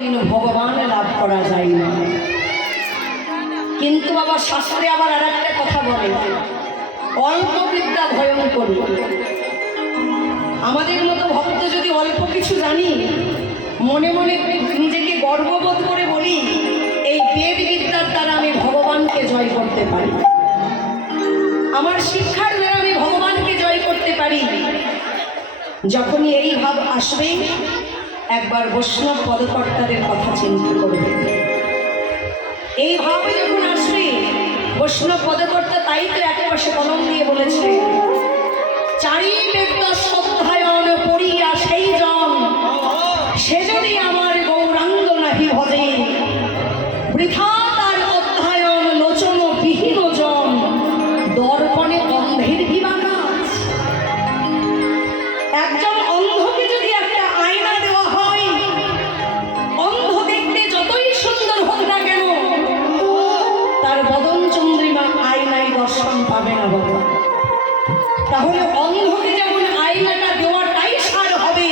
ভগবান লাভ করা যায় না। কিন্তু বাবা শাস্ত্রে আবার আর একটা কথা বলে, অল্প বিদ্যা ভয়ঙ্কর। আমাদের মতো ভক্ত যদি অল্প কিছু জানি, মনে মনে নিজেকে গর্ববোধ করে বলি এই বেদ বিদ্যার দ্বারা আমি ভগবানকে জয় করতে পারি, আমার শিক্ষার দ্বারা আমি ভগবানকে জয় করতে পারি। যখনই এই ভাব আসবে, একবার বৈষ্ণব পদকর্তাদের কথা চিন্তা করবে। এই ভাব যখন আসবে, বৈষ্ণব পদকর্তা তাই তো এক পাশে কলম দিয়ে বলেছে, চারি বেদ সত্যায়ন পড়িয়া সেই জন, সে যদি আমার গৌরাঙ্গ নাহি ভজে, বৃথা তার অধ্যায়ন লোচন বিহীন জন, দর্পণে অন্ধের বিবাহ। একজন অন্ধকে যদি একটা আয়না দেওয়া হয়, অন্ধ দেখতে যতই সুন্দর হোক না কেন, তার বদন চন্দ্রিমা আয়নায় দর্শন পাবে না বাবা। তাহলে অন্ধকে যেমন আয়নাটা দেওয়াটাই সার হবে,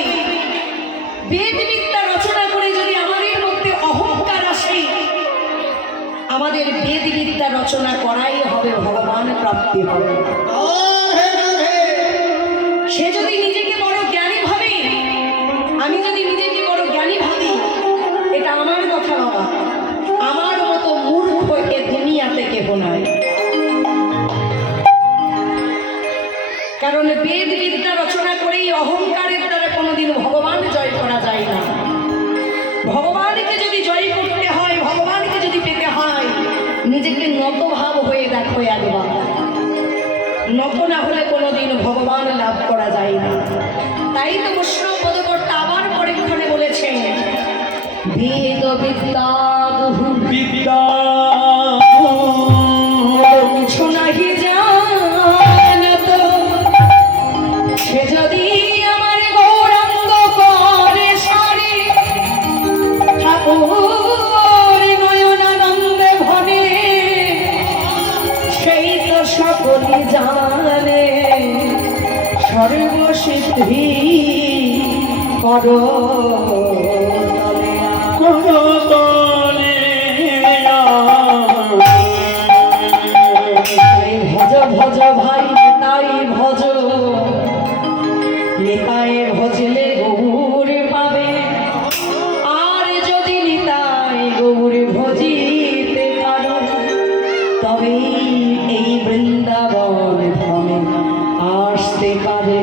বেদ বিদ্যা রচনা করে যদি আমাদের মধ্যে অহংকার আসে, আমাদের বেদ বিদ্যা রচনা করাই হবে ভগবান প্রাপ্তি হবে। সে যদি নিজেকে বড় জ্ঞানী ভাবে, আমি যদি নিজেকে বড় জ্ঞানী ভাবি, এটা আমার কথা বাবা, আমার মতো মূর্খ এ দুনিয়াতে কেহ নাই। কারণ বেদ বিদ্যা রচনা করেই অহংকারের দ্বারা কোনোদিন ভগবান জয় করা যায় না। ভগবানকে যদি জয় করতে হয়, ভগবানকে যদি পেতে হয়, নিজেকে নত ভাব হয়ে দেখো একবার। নত না হলে কোনোদিন ভগবান লাভ করা যায় না। তাই তো বৈষ্ণব পদকর্তা আবার পরীক্ষণে বলেছেন, বেদ বিদ্যা বিদ্যা কিছু নাহি জানত, সে যদি আমার গৌরাঙ্গ করে সারে, ঠাকুর নয়নানন্দে ভনে, সেই তো সকলে জানে, সর্বসিদ্ধি করো ভজ ভজ ভাই তাই ভজ, নিতায় ভজলে গৌর পাবে, আর যদি নিতায় গৌর ভজিতে পারো, তবে এই বৃন্দাবন ধামে আসতে পারে।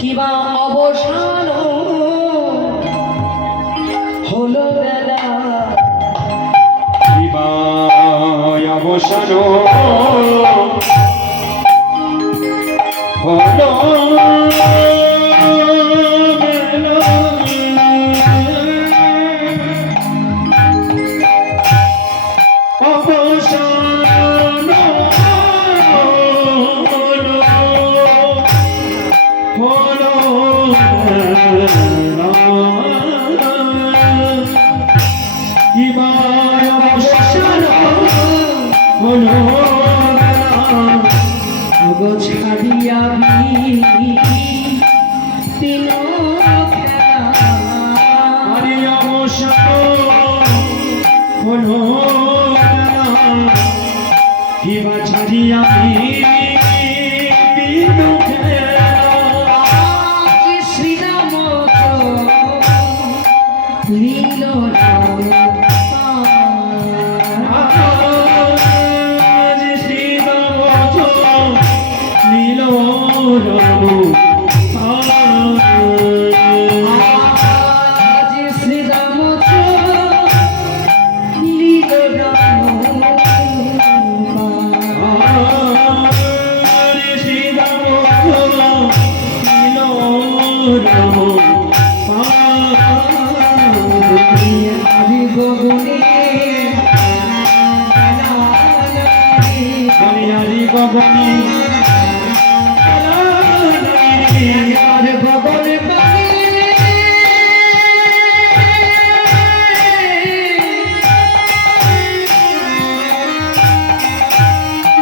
কিবা অবসান হলো বেলা, কিবা অবসান হলো ছাড়িয়া ছাড়িয়া শ্রীরাম লীল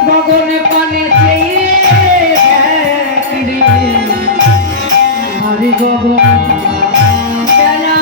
গগন পানে চেয়ে এবারে গগন বেলা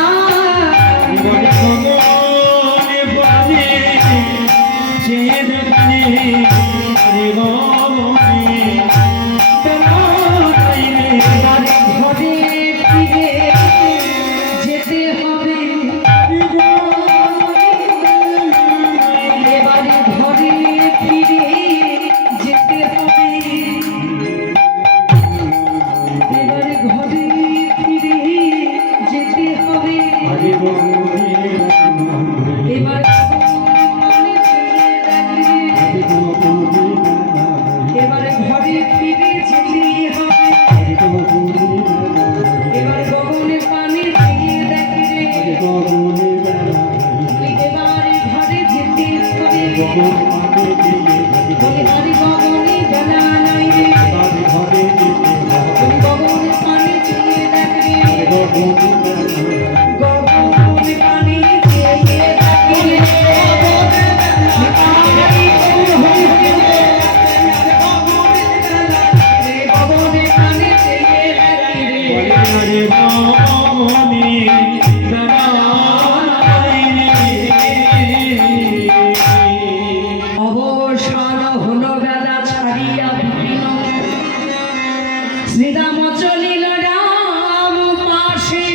শ্রীরাম চলিল রাম পাশে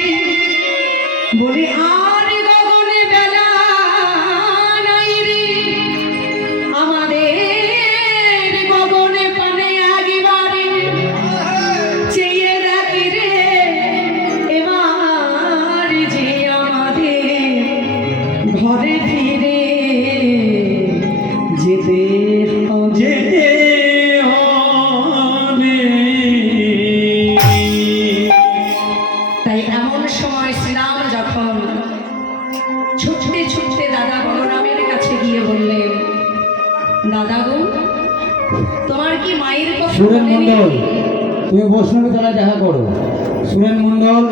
বলে আর গগনে বেলা নাই রে আমাদের গগনে পানে একবারে চেয়ে রাখি রে এবার যে আমাদের ঘরে ফিরে যেতে তাই এমন সময় শ্রীরাম যখন ছুটতে ছুটতে দাদা বলরামের কাছে গিয়ে বললেন, দাদা গো তোমার কি মায়ের কথা সুরেন মন্ডল তুমি বৈষ্ণবী তলায় দেখা করো। সুরেন মন্ডল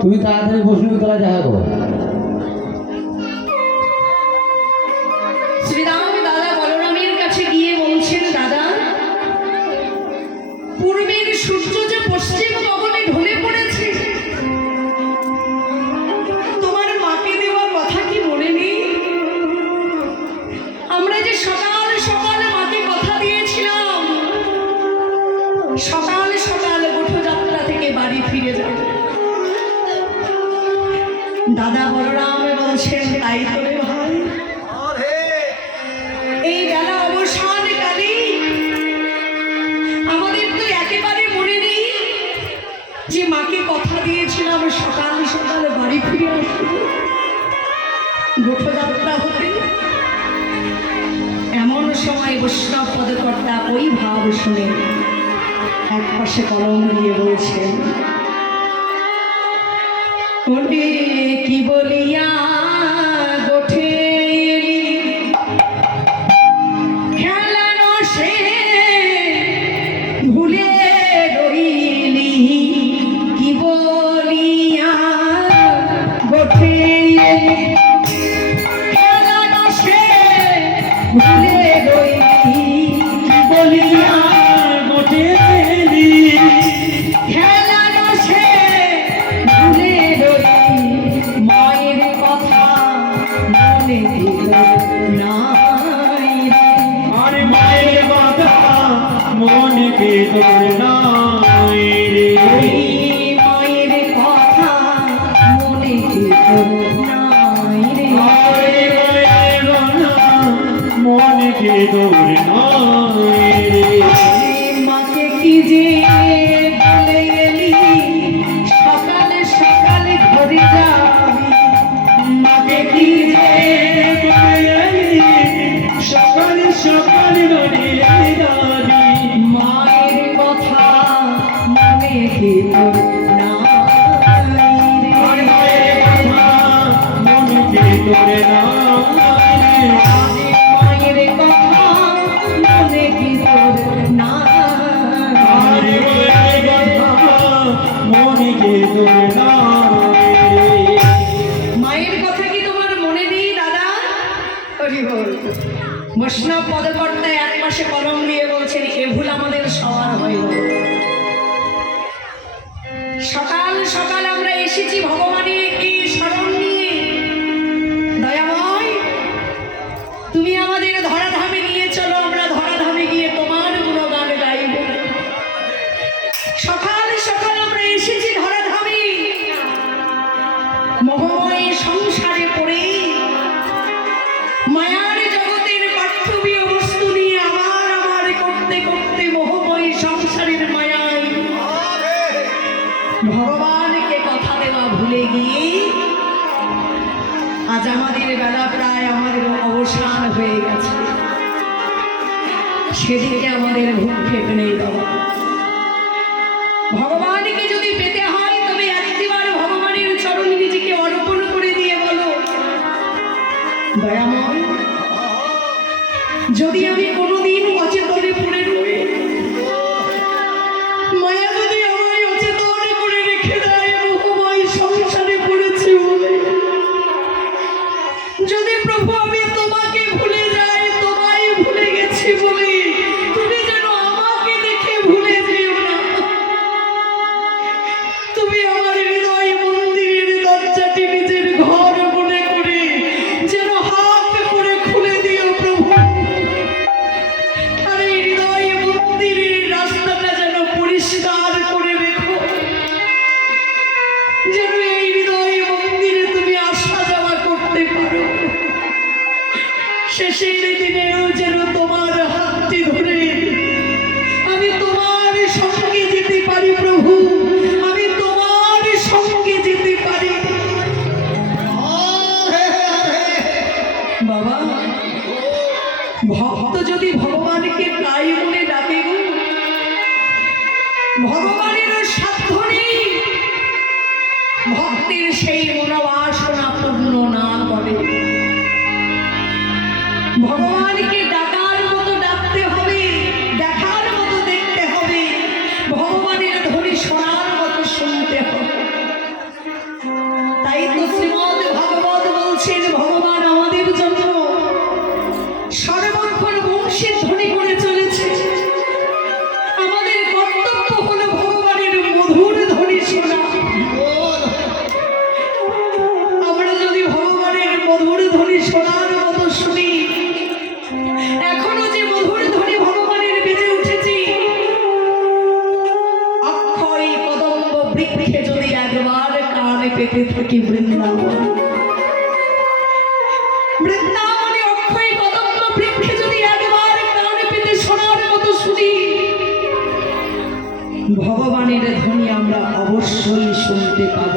তুমি তাড়াতাড়ি বৈষ্ণবী তলায় দেখা করো। শ্রীরাম দাদা বলরামের কাছে গিয়ে বলছেন, দাদা পূর্বের সূর্য যে পশ্চিম গগনে ঢলে পড়েছে, তোমার মাকে দেওয়া কথা কি মনে নেই? আমরা যে সকাল সকাল মাকে কথা দিয়েছিলাম সকাল সকাল গোঠযাত্রা থেকে বাড়ি ফিরে যাব। দাদা বলরাম বলছেন, তাই করে ভাই এই বেলা অবসান কালে আমাদের তো একেবারে মনে নেই যে মাকে কথা দিয়েছিলাম সকাল সকাল বাড়ি ফিরে আসবো গোঠযাত্রা হতে। এমন সময় বৈষ্ণব পদকর্তা ওই ভাব শুনে এক পাশে কলম দিয়ে বলছেন, ওরে কি বলিয়া গোঠে ভুলে রইলি, কি বলিয়া গোঠে ভুলে রইলি, কি বলিয়া গোঠে খেলা রসে ভুলে রইলি, মায়ের কথা সকাল সকাল আমরা এসেছি ভগবানের এই স্মরণ নিয়ে। দয়াময়, তুমি আমাদের ধরাধামে নিয়ে চলো, আমরা ধরাধামে গিয়ে তোমার গুণগান গাইব। সকাল সকাল আমরা এসেছি ধরাধামে, মোহময় সংসারে পড়ে মায়ার জগতের পার্থবীয় বস্তু নিয়ে আমার আমার করতে করতে মোহময় সংসারের মায়ায় ভগবানকে কথা দেওয়া ভুলে গিয়ে আজ আমাদের বেলা প্রায় আমাদের অবসান হয়ে গেছে। সেদিকে আমাদের ভূক্ষেপ নেই বাবা। ভগবানকে যদি পেতে হয় তবে একটিবার ভগবানের চরণে নিজেকে অর্পণ করে দিয়ে বলো, দয়াময়, যদি আমি কোনোদিন অচেতনে পড়ে রই, মায়া যদি আমায় অচেতন করে রেখে দেয় মোহময় সংসারে পড়েছি বলে, যদি প্রভু আমি তোমাকে ভুলে যাই, তোমায় ভুলে গেছি বলে, তুমি যেন আমাকে দেখে ভুলে যেও না। তুমি আমার হৃদয় মন্দিরের দরজাটি নিজের ঘর মনে করে যেন হাত করে খুলে দিও প্রভু। আর এই হৃদয় মন্দিরের রাস্তাটা যেন পরিষ্কার করে রেখো, যেন এই হৃদয় মন্দিরে তুমি আসা যাওয়া করতে পারো। শেষের দিনেও যেন তোমার হাতটি ধরে আমি তোমার সঙ্গে যেতে পারি প্রভু, আমি তোমার সঙ্গে যেতে পারি। বাবা, ভক্ত যদি ভগবানকে তাই বলে ডাকে গো, ভগবানের সাধ্য নেই ভক্তের সেই মনোবাসনা পূর্ণ না করে। ভগবানকে ডাকার মতো ডাকতে হবে, দেখার মতো দেখতে হবে, ভগবানের ধ্বনি শোনার মতো শুনতে হবে। তাই তো শ্রীমদ্ ভাগবত বলছেন, ভগবান আমাদের জন্য সর্বক্ষণ বংশীর ধ্বনি করে চলেছে। আমাদের কর্তব্য হলো ভগবানের মধুর ধ্বনি শোনা। আমরা যদি ভগবানের মধুর ধ্বনি শোনার মতো শুনি, এখনো যে মধুর ধ্বনি ভগবানের বেজে উঠেছি, অক্ষয় কদম্ব বৃক্ষে যদি একবার কানে পেতে থাকি বৃন্দাবন, বৃন্দাবনে অক্ষয় কদম্ব বৃক্ষে যদি একবার কানে পেতে শোনার মতো শুনি, ভগবানের ধ্বনি আমরা অবশ্যই শুনতে পাব,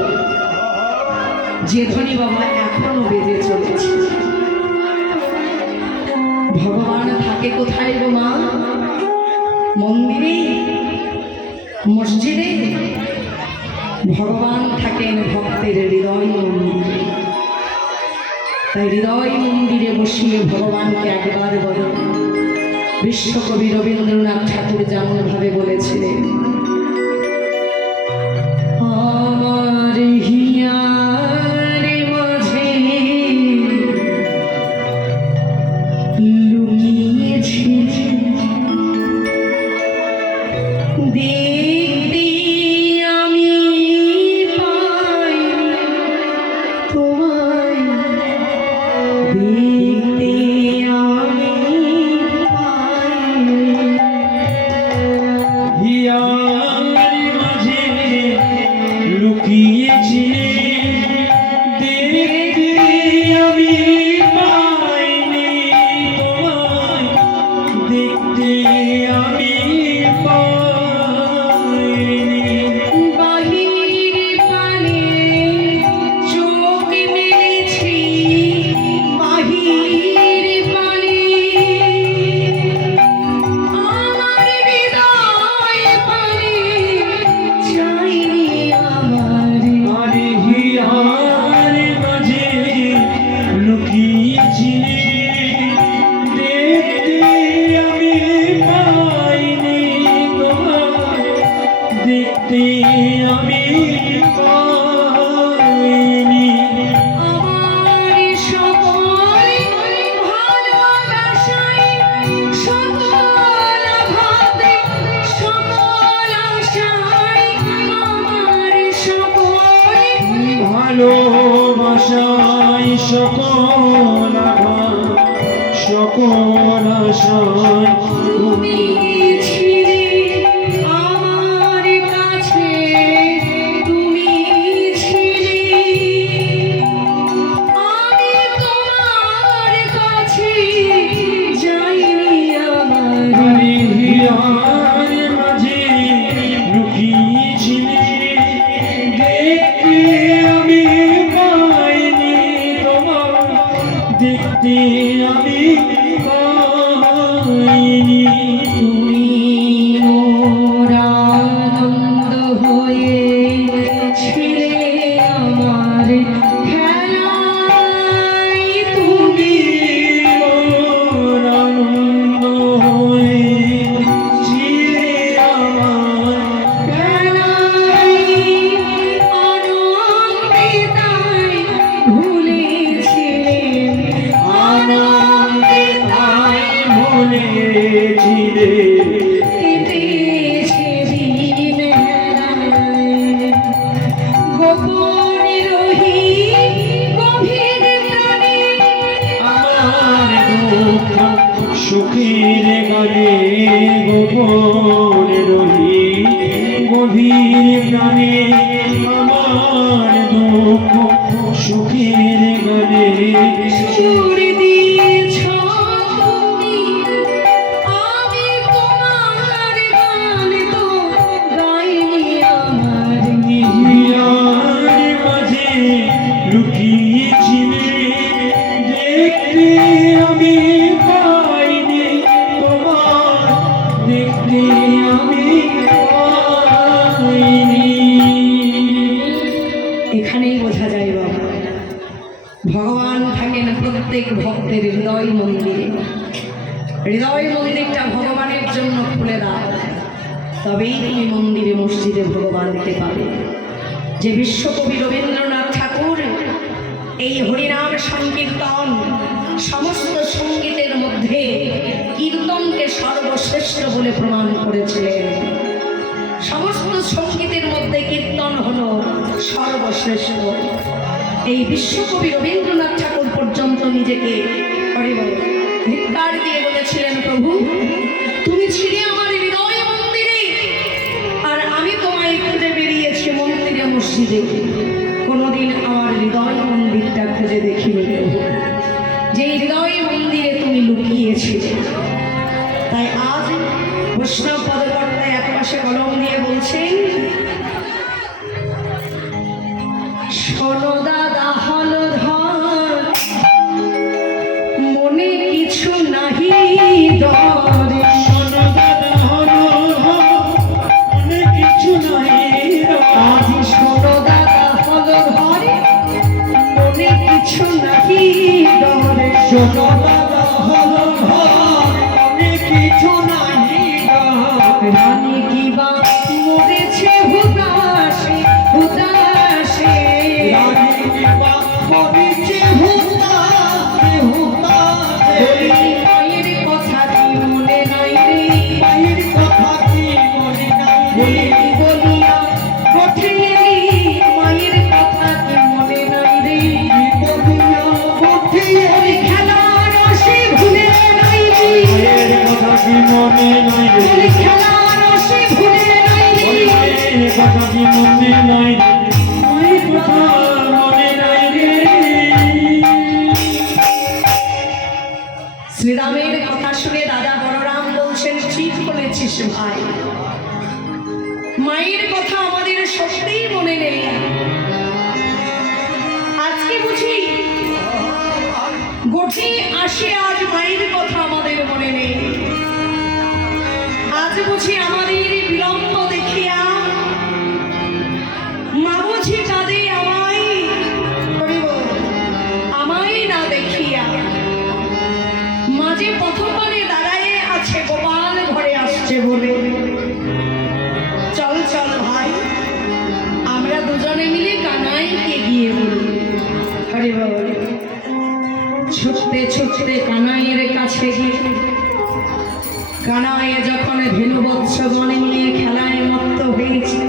যে ধ্বনি বাবা এখনো বেজে চলেছে। ভগবান থাকে কোথায় গো মা? মন্দিরে, মসজিদে? ভগবান থাকেন ভক্তের হৃদয় মন্দিরে। তাই হৃদয় মন্দিরে বসিয়ে ভগবানকে একবার বলো। বিশ্বকবি রবীন্দ্রনাথ ঠাকুর যেমন ভাবে বলেছিলেন, আমার হিয়ার মাঝে লুকিয়েছিলে দেখতে আমি পাই তোমায়, দেখতে আমি পাই হিয়ার মাঝে লুকিয়েছিলে, দেখতে আমি পাইনি তোমায়, দেখতে আমি পাইনি। বাহির পানে চোখ মেলেছি, বাহির পানে আমার হৃদয় পানে চাইনি আমার। আরে হিয়ার মাঝে লুকিয়েছিলে, দেখতে আমি পাইনি তোমায়, দেখতে আমি পাইনি। আমার সকল ভালোবাসায়, সকল আঘাতে, সকল আশায় আমার সকল সকল আশায় তুমি ছিলে আমার কাছে, তুমি ছিলে আমি তোমার কাছে যাইনি আমার হিয়ার মাঝে লুকিয়েছিলে, দেখতে আমি পাইনি তোমার, দেখতে আমি পাইনি। তুমি মোর আনন্দ হয়ে ছিলে আমার খেলায়, তুমি মোর আনন্দ হয়ে চিরে আমার খেলায় আনন্দে তাই ভুলেছিলে, আনন্দে তাই ভুলেছিলে। কেটেছে দিন হেলায়। গোপনে রহি গভীর প্রাণে, আমার দুঃখ সুখের গানে গোপন রহি গভীর প্রাণে, আমার দুঃখ সুখের গানে সুর দিয়েছ তুমি, আমি তোমার গান তো গাইনি আমার। হিয়ার মাঝে লুকিয়েছিলে, দেখতে আমি পাইনি তোমার, দেখতে আমি পাইনি। এখানেই বোঝা যায় বাবা, ভগবান থাকেন প্রত্যেক ভক্তের হৃদয় মন্দিরে। হৃদয় মন্দিরটা ভগবানের জন্য খুলে দাও, তবেই তুমি মন্দিরে মসজিদে ভগবানকে পাবে। যে বিশ্বকবি রবীন্দ্রনাথ ঠাকুর এই হরিনাম সংকীর্তন সমস্ত সঙ্গীতের মধ্যে কীর্তনকে সর্বশ্রেষ্ঠ বলে প্রমাণ করেছিলেন। সমস্ত সঙ্গীতের মধ্যে কীর্তন হলো সর্বশ্রেষ্ঠ। এই বিশ্বকবি রবীন্দ্রনাথ ঠাকুর পর্যন্ত নিজেকে ধিক্কার দিয়ে বলেছিলেন, প্রভু তুমি ছিলে আমার হৃদয় মন্দিরে, আর আমি তোমায় খুঁজে বেরিয়েছি মন্দিরে মসজিদে, কোনোদিন আমার হৃদয় মন্দিরটা খুঁজে দেখিনি প্রভু, যে হৃদয় মন্দিরে তুমি লুকিয়েছিলে। তাই আজ বৈষ্ণব পদকর্তায় এক পাশে কলম দিয়ে বলছেন, শোনো দাদা হলধর, মনে কিছু নাহি ডরে, শোনো দাদা হলো অনেক কিছু নাই, আজ শোনো দাদা হলধর, মনে কিছু নাহি ডরে, শোনো দাদা হলো অনেক কিছু নাই, রানী কি বা মরেছে হুদাসে, হুদাসে, মায়ের কথা কি মনে নাই রে, বলিয়া কোঠে এলি, মায়ের কথা কি মনে নাই রে, ওই খেলার রসে ভুলে নাই রে, ওই খেলার রসে ভুলে নাই রে, শ্রীরামের কথা শুনে দাদা বলরাম বলছেন, ঠিক বলেছিস ভাই, মায়ের কথা আমাদের সত্যিই মনে নেই। আজকে বুঝি গোঠে আসে, আজ মায়ের কথা আমাদের মনে নেই। আজ বুঝি আমাদের বিলম্ব দেখিয়া মা বুঝি কাঁদে আমায়, আমায় না দেখিয়া। মাঝে পথপানে দাঁড়ায় আছে, গোপাল ঘরে আসছে বলে, চল চল ভাই আমরা দুজনে মিলে কানাইকে গিয়ে বলি। হরে বাবা, ছুটতে ছুটতে কানাইয়ের কাছে গিয়ে, কানাই যখন ধেনুবৎস বনে নিয়ে খেলায় মত্ত হয়েছে,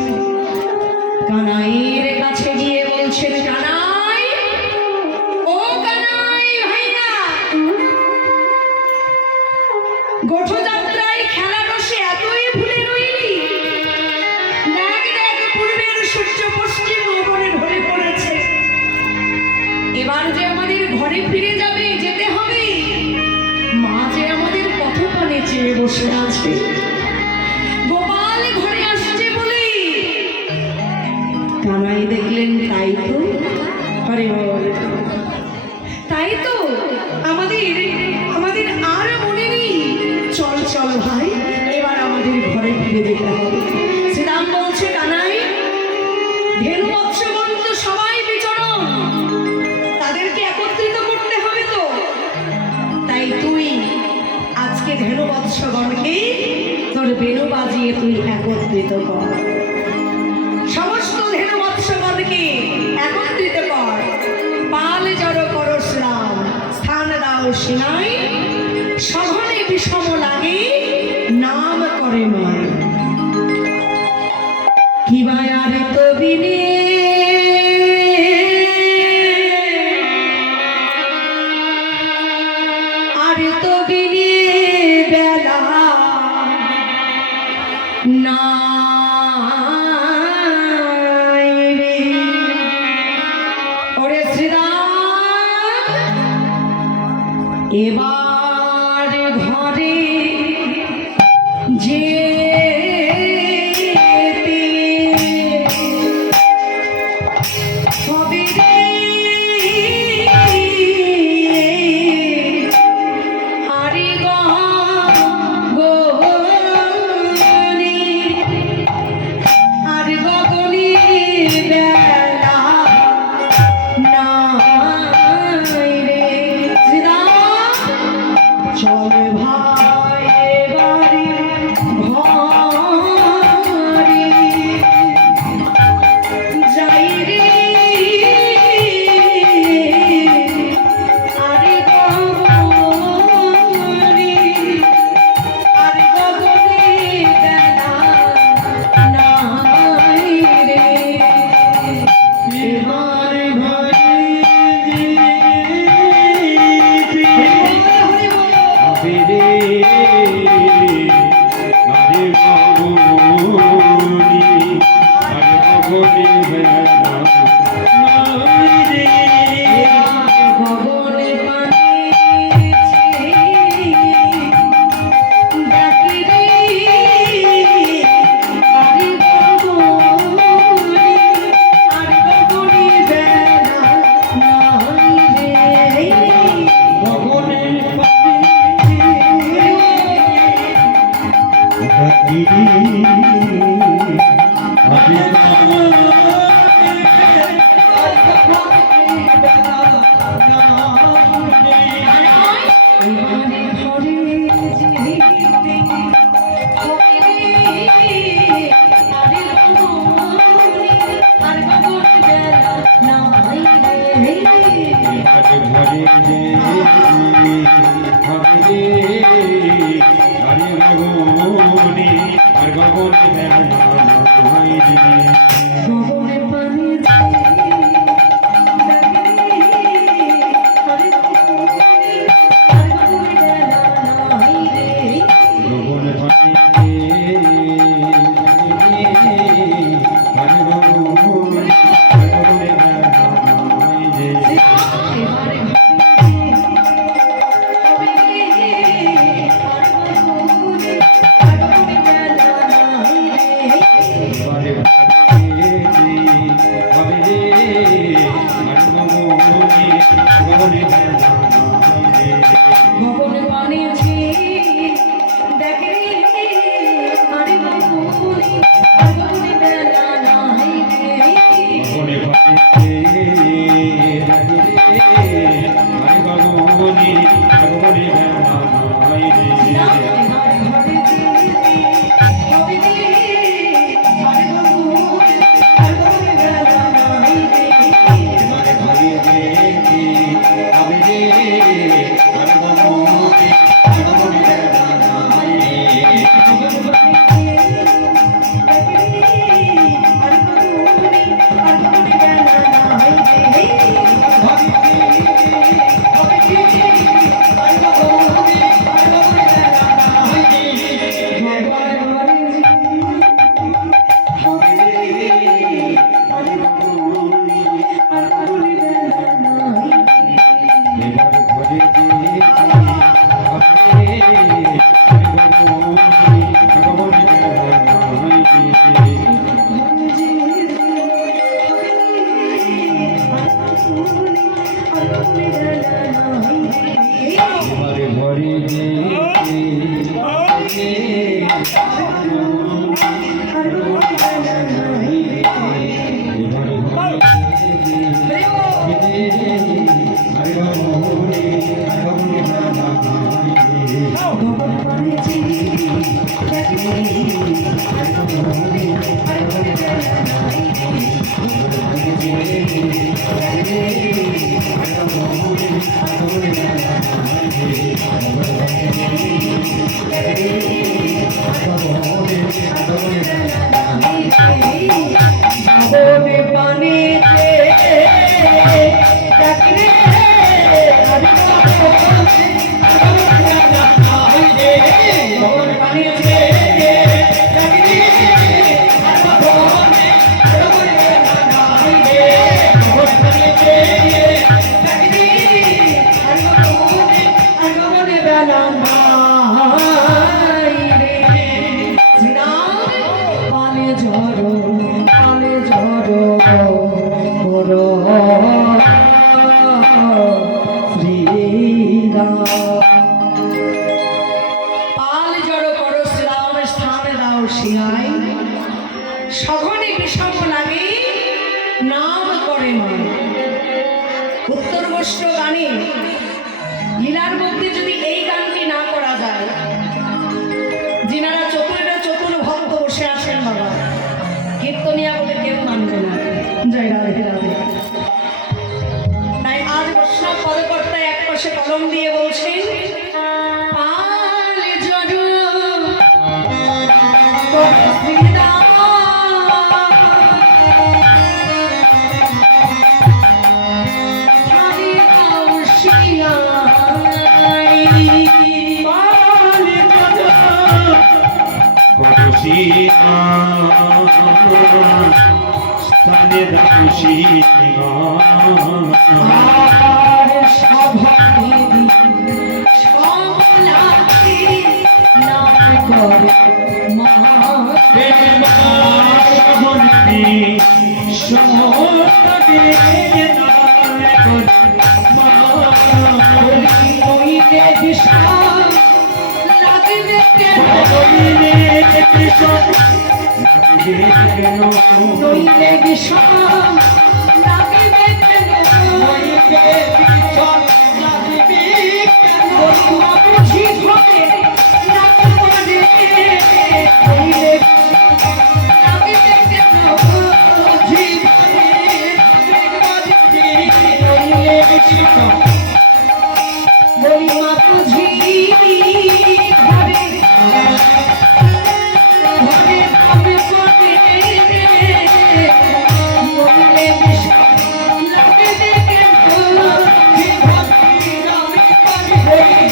কানাইয়ের কাছে গিয়ে বলছেন, কানাই ও কানাই, ঘরে ফিরে যাবে, যেতে হবে। মা যে আমাদের পথপানে চেয়ে বসে আছে, গোপাল ঘরে আসছে বলে কানাই দেখলেন, তাই তো হরে বল, তাই তো আমাদের আমাদের আর মনে নেই। চল চল ভাই, এবার আমাদের ঘরে ফিরে যেতে হবে। শ্রীরাম বলছে, কানাই, ধেনু বৎসগণ তো সবাই বিচরণ, তাদেরকে একত্রিত করতে হবে তো। তাই তুই আজকে ধেনু বৎসগণকে তোর বেনু বাজিয়ে তুই একত্রিত কর, সমস্ত ধেনু বৎসগণকে একত্রিত কর। পাল জড় করো শ্রাম, স্থান দাও সিনাই, সঘনে বিষম লাগে নাম করে মায়। কি বায়ার তো বিনে আর তো বিনে বেলা না রে। ওরে শ্রীরাম, এবার ঘরে যে চল ভাই এবারে ঘরে যাই রে। আরে গগনে, আরে গগনে বেলা নাই রে। এবার ঘরে ফিরে আরে গগনে, আরে গগনে বেলা নাই রে। গগনে পানে ডাকি রে, আরে গগনে, আরে গগনে বেলা নাই রে। গগনে পানে ডাকি আরে এবারে ঘরে যেতে হবে রে, আরে গগনে, আরে গগনে বেলা নাই রে। ঘরে ঘরে আরে গগনে, আর গগনে বেলা নাই রে। গগনে পানে গগনে পানে আরে গগনে, আর গগনে বেলা নাই রে। ঘরে ভগবান বানিয়েছি দেখে আরে বাবুনি ভগবান বেলা নাই রে। ঘরে যেতে হবে রে, আরে বাবুনি ভগবান বেলা হবে মা। উত্তরবস্ত্র গানে লীলার মধ্যে যদি এই গানটি না করা যায়, যিনারা চতুর ভক্ত বসে আসেন বাবা, কীর্তনিয়া বলে কেউ মানবে না। জয় রাধে রাধে। তাই আজ বৈষ্ণব পদকর্তা এক পাশে কলম দিয়ে বলছেন, পালে জড় করিয়া স্থানে খুশি আর সভাপতি সমলাতে নাম করে মা নইলে বিষম লাগবে কেন, নইলে বিষম লাগবে কেন, মা বুঝি ধরে নাম করে, নইলে লাগবে কেন, বুঝি ধরে নইলে বিষম, বলি মা বুঝি ধরে ঘরে কবে পড়ে, নইলে বিষম লাগবে কেন,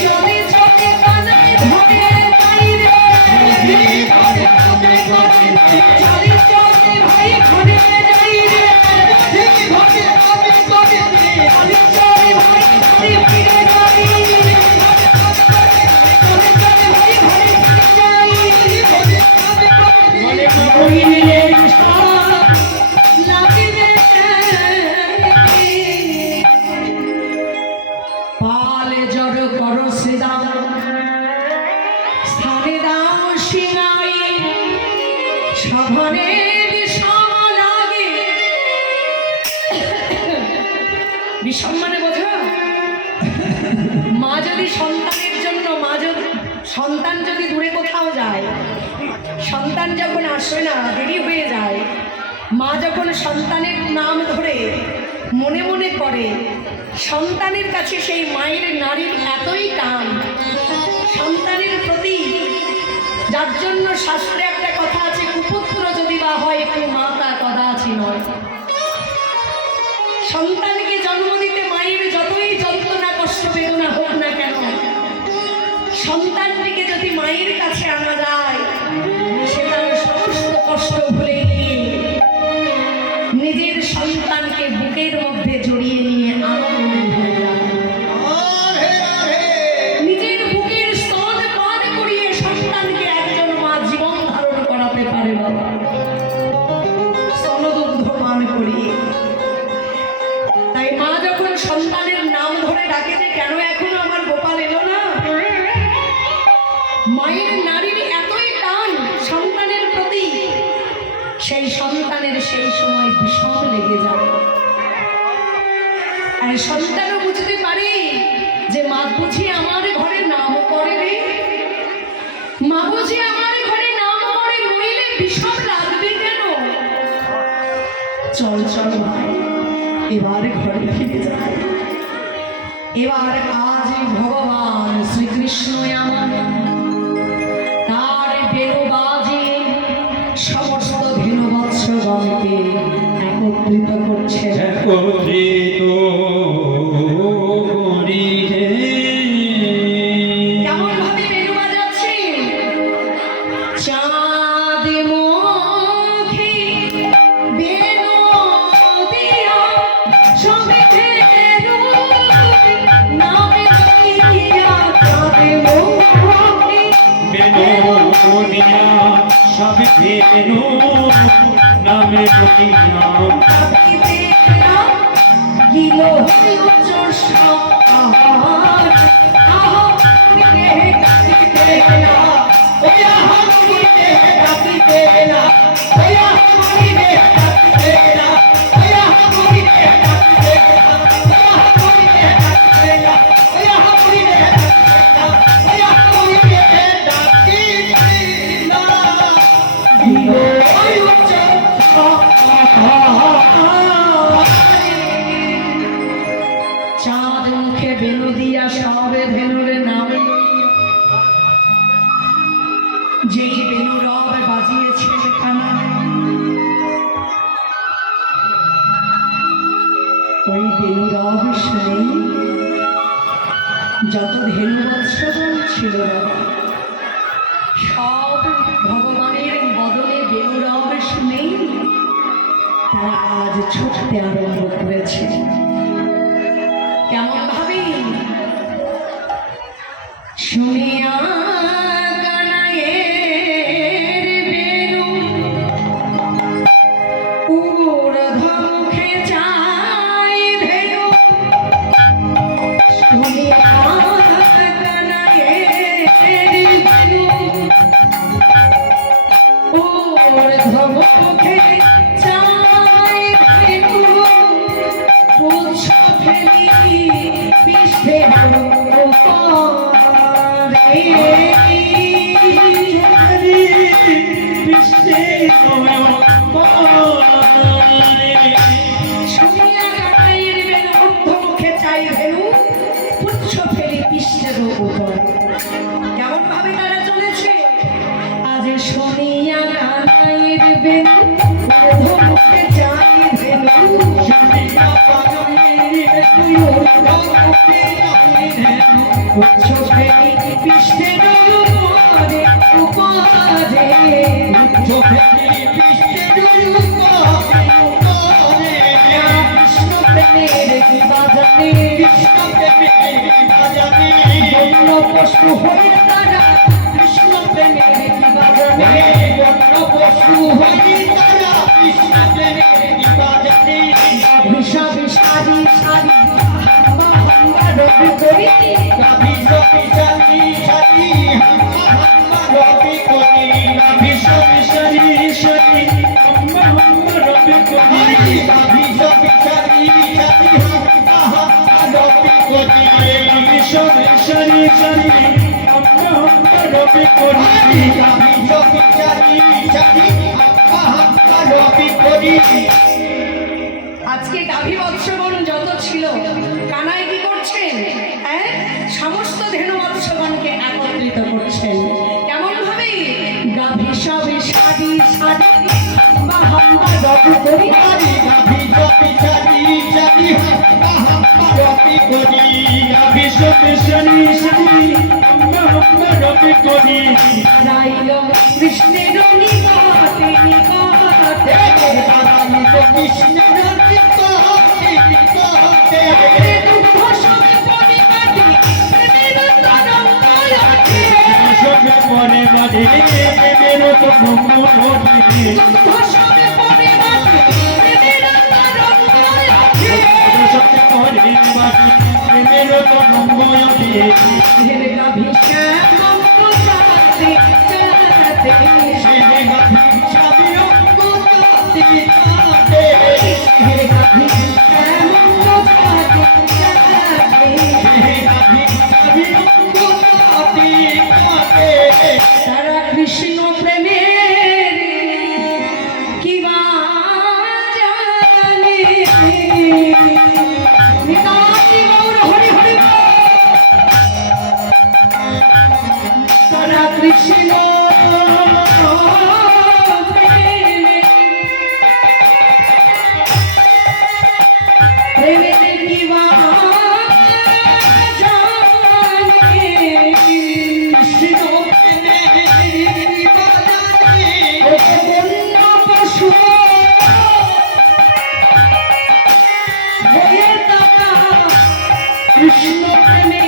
জলে জলে কানায় ধরে বাইরে, জলে জলে ভাই ঘরে বাইরে, জলে জলে ভাই ঘরে ফিরে যাই, জলে জলে ভাই ঘরে ফিরে যাই, নইলে বিষম লাগবে পালে জড় কর শ্রীদাম স্থানে দাও সিনাই, সঘনে বিষম লাগে। বিষম মানে বোঝো, মা যদি সন্তানের জন্য, সন্তান যদি দূরে কোথাও যায়, সন্তান যখন আসবে না, দেরি হয়ে যায়, মা যখন সন্তানের নাম ধরে মনে মনে করে, সন্তানের কাছে সেই মায়ের নারীর এতই টান সন্তানের প্রতি, যার জন্য শাস্ত্রে একটা কথা আছে, কুপুত্র যদি বা হয় একটু মাতা কদাচি নয়। সন্তানকে জন্ম দিতে মায়ের যতই যন্ত্রণা কষ্ট বেদনা হোক না কেন, সন্তানটিকে যদি মায়ের কাছে আনা যায়, সেটা সমস্ত কষ্ট ভুলে গিয়ে নিজের সন্তানকে বুকের মধ্যে জড়িয়ে নিয়ে আনন্দ হয়ে যায়। নিজের বুকের স্তন পান করিয়ে সন্তানকে একজন মা জীবন ধারণ করাতে পারে বাবা, স্তনদুগ্ধ পান করিয়ে। তাই মা যখন সন্তানের নাম ধরে ডাকে যে কেন এখনো আমার গোপাল এলো না, মায়ের নারীর এতই টান সন্তানের প্রতি, সেই সন্তানের সেই সময় বিষম লেগে যায়। আর সন্তানও বুঝতে পারে যে মা বুঝি আমার ঘরে নাম করে রে, মা বুঝি আমার ঘরে নাম করে, নইলে বিষম লাগবে কেন। চল চল ভাই, এবার ঘরে ফিরে যায়। এবার আজ ভগবান শ্রীকৃষ্ণ আমার তার বেণু বাজিয়ে সমস্ত ধীনবৎসগণকে একত্রিত করছে। একত্রিত করিতে কেমন ভাবে বেণু বাজাচ্ছে, চাঁদ মুখে বেণু দিয়া সবে ফেরো নামে দিয়া, চাঁদ মুখে বেনুনিয়া সব বেনু নামে দুনিয়া গিল উচ্চ সহার আহমিতে ডাকিতে না, ওই আহমিতে ডাকিতে না, ওই আহমিতে ডাকিতে না, ওই আহমিতে ওই বেনুরব শুনে যত ধেনুবৎসগণ ছিল সব ভগবানের বদলে বেনুরব শুনে তারা আজ ছুটতে আরম্ভ করেছে। কেমন ভাবে? শুনিয়া কানাইয়ের বেনু ঊর্ধ্বমুখে যায় ধেনু, শুনিয়া কানাইয়ের বেনু ঊর্ধ্বমুখে যায় ধেনু, পুচ্ছ ফেলি পৃষ্ঠে কেমন ভাবে তারা চলেছে? আজ শুনিয়া কানাইয়ের বেনু ঊর্ধ্বমুখে যায় ধেনু, পুচ্ছ ফেলি পৃষ্ঠে উপরে উপরে, কৃষ্ণ প্রেমের কি বাজানে, বন্য পশু হয়ে তারা কৃষ্ণ প্রেমের কি বাজানে, বন্য পশু হয়ে তারা কৃষ্ণ প্রেমের কি বাজানে, বিষাদি সারি সারি হাম্বা হাম্বা রবি করি, বিষাদি সারি সারি হাম্বা হাম্বা রবি করি, বিষাদি সারি সারি হাম্বা হাম্বা রবি করি, বিষাদি সারি সারি হাম্বা হাম্বা রবি করি, বিষাদি সারি সারি হাম্বা হাম্বা রবি করি, বিষাদি সারি সারি হাম্বা হাম্বা রবি করি। আজকে গাভী বৎসগণ যত ছিল, কানাই কি করছেন? হ্যাঁ, সমস্ত ধেনু বৎসগণকে একত্রিত করছেন। কেমন ভাবে? গাভী সবে সারি সারি বা হাম্বা রবি করি, গাভী সবে সারি সারি হাম্বা হাম্বা রবি করি, গাভী সবে সারি সারি হাম্বা হাম্বা রবি করি, রাইল কৃষ্ণের নিকটে নিকটে, রাইল কৃষ্ণের নিকটে নিকটে, দুঃখ সবে পরিপাটি প্রেমের তরঙ্গ ওঠে, সবে পরে বাঁধে প্রেমের তরঙ্গ ওঠে, দুঃখ সবে পরিপাটি প্রেমের তরঙ্গ ওঠে, সবে পরে বাঁধে প্রেমের তরঙ্গ ওঠে, হে গাভী শ্যাম চাতে চাতে, হে গাভী ছবি অঙ্গ চাতে চাতে, হে গাভী শ্যাম চাতে চাতে, হে গাভী ছবি অঙ্গ চাতে চাতে, তারা কৃষ্ণ প্রেমের কি বা জানে, নিতাই গৌর হরি হরি তারা কৃষ্ণ প্রেমে কি বা জানে, কৃষ্ণ প্রেমে কি বা জানে, বন্য পশু হয়ে তারা কৃষ্ণ প্রেমে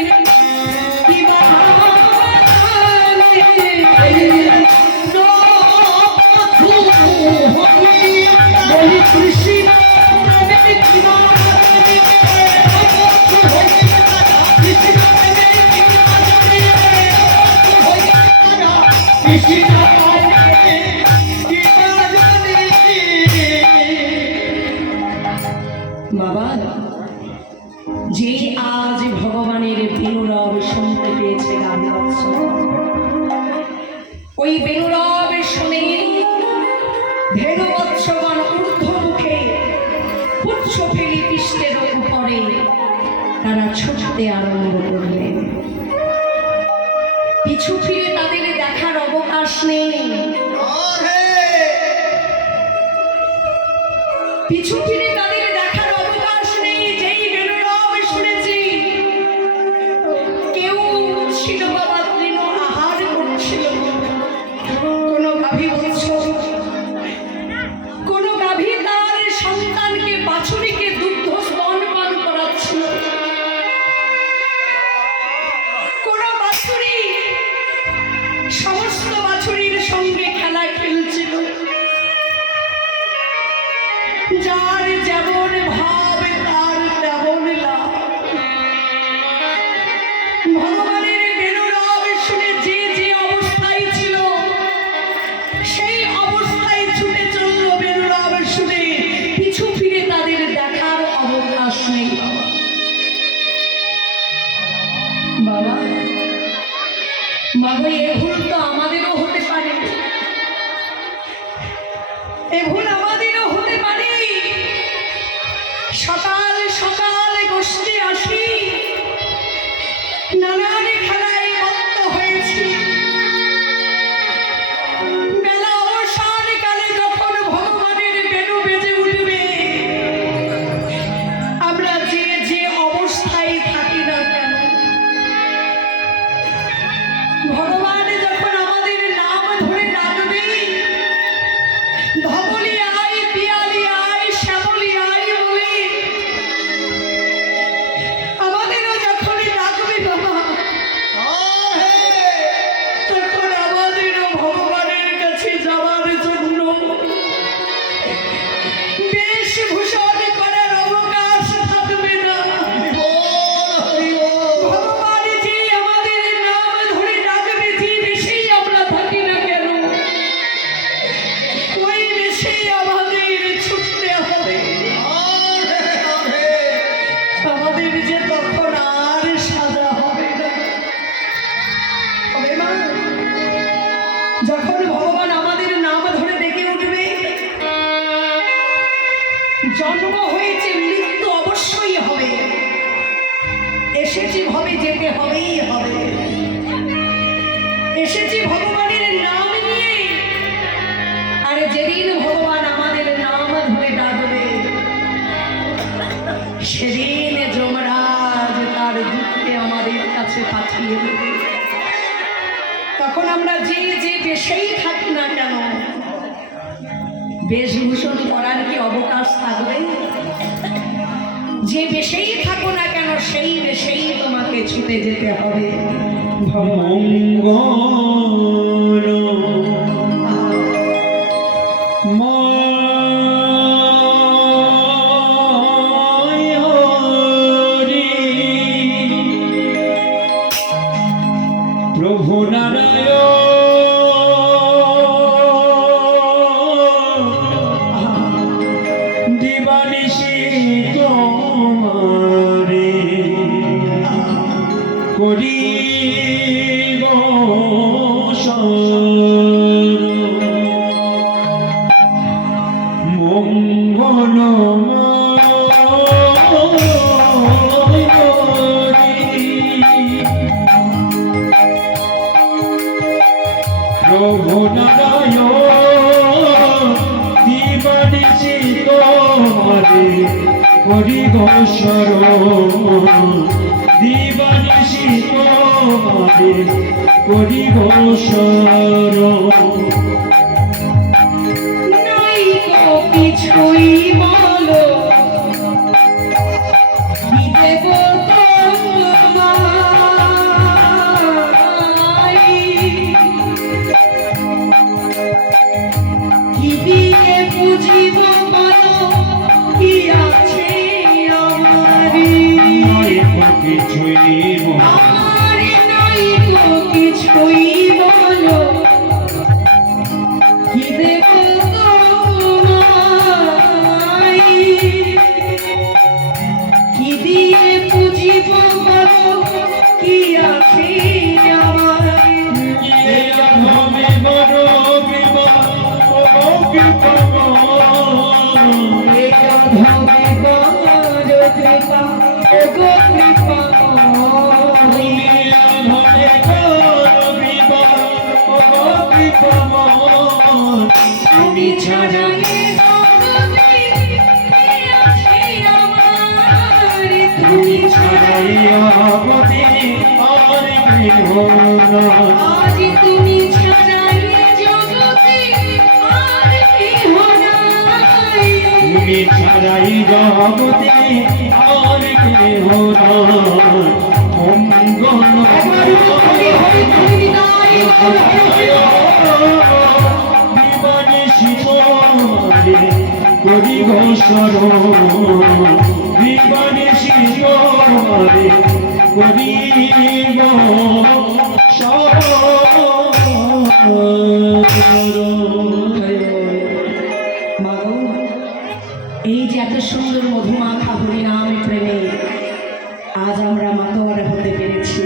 কি বা জানে, বলি কৃষ্ণ প্রেমে কি বা জানে, কৃষ্ণ প্রেমে কি বা জানে, কৃষ্ণ প্রেমে কি বা জানে। বাবা, যে আজ ভগবানের বেনুরব শুনতে পেয়েছে গাভী বৎসগণ, ওই বেনুরব শুনে ধেনু বৎসগণ ঊর্ধ্বমুখে পুচ্ছ ফেলি পৃষ্ঠের উপরে তারা ছুটতে আরম্ভ করলেন। পিছু ফিরে তাদের দেখার অবকাশ নেই, পিছু ফিরে তাদের দেখার অবকাশ নেই। যার যেমন ভাব তার তেমন লাভ। ভগবানের বেণুরাগ শুনে যে যে অবস্থায় ছিল সেই অবস্থায় ছুটে চলল বেণুরাগ শুনে, পিছু ফিরে তাদের দেখার অবকাশ নেই। বাবা বাবা, এ ভুল তো আমাদেরও হতে পারে, এ ভুল আমাদেরও হতে পারে। সকাল সকাল গোষ্ঠী আসি, নানান খেলায় মত্ত হয়েছি। বেলা অবসান কালে যখন ভগবানের বেণু বেজে উঠবে, আমরা যে যে অবস্থায় থাকি না কেন, ভগবান যখন আমাদের নাম ধরে ডাকবে, ধবলি আয় পিয়ালি আয় শ্যামলি আয় বলে আমাদেরও যখন ডাকবে বাবা, তখন আমাদেরও ভগবানের কাছে যাওয়ার জন্য বেশভূষণ করার অবকাশ থাকবে না। ভগবান যে আমাদের নাম ধরে ডাকবে, যে বেশি আমরা থাকি না কেন, ওই বেশি আমাদের ছুটতে হবে। আমাদের যে তখন আর সাজা হবে না, হবে না। যখন ভগবান আমাদের নাম ধরে ডেকে উঠবে, জন্ম হয়েছে, মৃত্যু অবশ্যই হবে, এসেছি ভাবে যেতে হবেই হবে। এসেছি ভগবানের নাম নিয়ে, আরে যেদিন ভগবান আমাদের নাম ধরে ডাকবে, সেদিন যমরাজ তার দূতকে আমাদের কাছে পাঠিয়ে দেবে। তখন আমরা যে যে বেশেই থাকি না কেন, বেশভূষণ করার কি অবকাশ থাকবে? যে বেশেই থাকো না কেন, সেই বেশেই তোমাকে ছুটে যেতে হবে। ভগবান মঙ্গল ময় হরি প্রভু নারায়ণ দিবানিশি তোমারে করি প্রভু নারায়ণ দিবানিশি তোমারে করি শরণ দিবানিশি তোমারে করি শরণ। নাই তো কিছুই বলো, কি দেব তোমায়, কি দিয়ে বুঝিব বলো, কি আছে আমারি। কিছুই আমার নাই তো কিছুই বলো, কি দেব তোমায়, কি দিয়ে বুঝিব বলো, কি আছে আমার। হবে বড় বিবাহ হবে বড় কৃপা, ওগো কৃপা তুমি ছাড়া তুমি ছাড়াই অবধি আর কেহ নাই। আজ তুমি ছাড়াই জগতে আর কেহ নাই। তুমি ছাড়াই জগতে আর কেহ নাই। মঙ্গল দিবানিশি তোমারে করি গো শরণ জীবনে শিবরে করি গো মাগো, এই যে এত সুন্দর মধুমাখা হরিনাম প্রেমে আজ আমরা মাতোয়ারা হতে পেরেছি,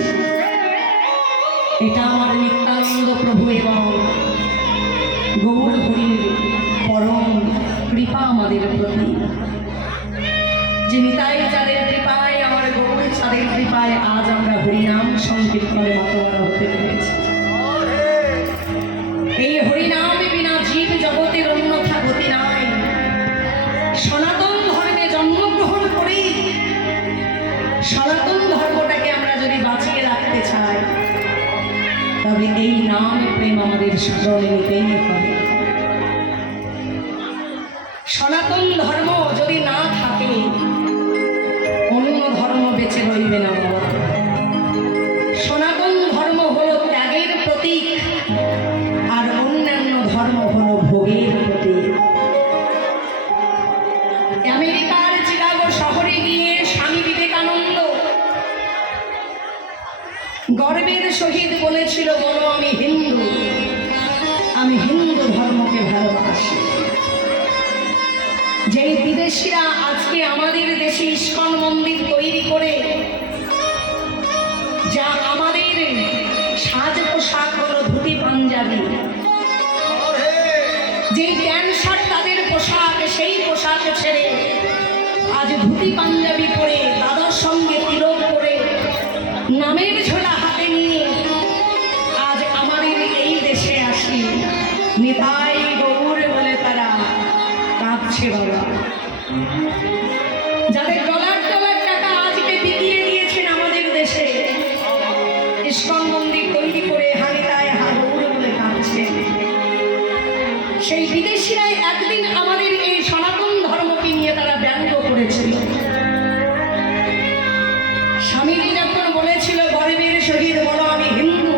এটা আমার নিত্যানন্দ প্রভু এবং গৌর হরির পরম কৃপা আমাদের প্রতি। যে নিতাই চাঁদের কৃপায়, আমার গৌর চাঁদের কৃপায় আজ আমরা হরিনাম সংকীর্তনে মাতোয়ারা হতে পেরেছি। এই হরিনামে বিনা জীব জগতের অন্যথা গতি নাই। সনাতন ধর্মে জন্মগ্রহণ করি, সনাতন ধর্মটাকে আমরা যদি বাঁচিয়ে রাখতে চাই, তবে এই নাম প্রেম আমাদের স্মরণে নিতেই হবে। সনাতন ধর্ম যদি না থাকে, অন্য ধর্ম বেঁচে রইবে না বাবা। সনাতন ধর্ম হলো ত্যাগের প্রতীক, আর অন্যান্য ধর্ম হলো ভোগের প্রতীক। আমেরিকার চিকাগো শহরে গিয়ে স্বামী বিবেকানন্দ গর্বের সহিত বলেছিল, বলো আমি হিন্দু, আমি হিন্দু ধর্মকে ভালোবাসি। যেই বিদেশিরা আজকে আমাদের দেশে ইস্কন মন্দির তৈরি করে, যা আমাদের সাজ পোশাক হলো ধুতি পাঞ্জাবি, যে প্যান্ট শার্ট তাদের পোশাক, সেই পোশাক ছেড়ে আজ ধুতি পাঞ্জাবি পরে, দাদার সঙ্গে তিলক করে, নামের ঝোলা হাতে নিয়ে আজ আমাদের এই দেশে আসি, নিতাই গৌর বলে তারা কাঁদছে বাবা। যাদের ডলার ডলার টাকা আজকে বিকিয়ে দিয়েছেন আমাদের দেশে, ইস্কন মন্দির তৈরি করে হানিতায় গৌর বলে কাঁদছে, সেই বিদেশিরাই একদিন আমাদের এই সনাতন ধর্মকে নিয়ে তারা ব্যঙ্গ করেছিল। স্বামীজি যখন বলেছিল গর্বের সহিত বলো আমি হিন্দু,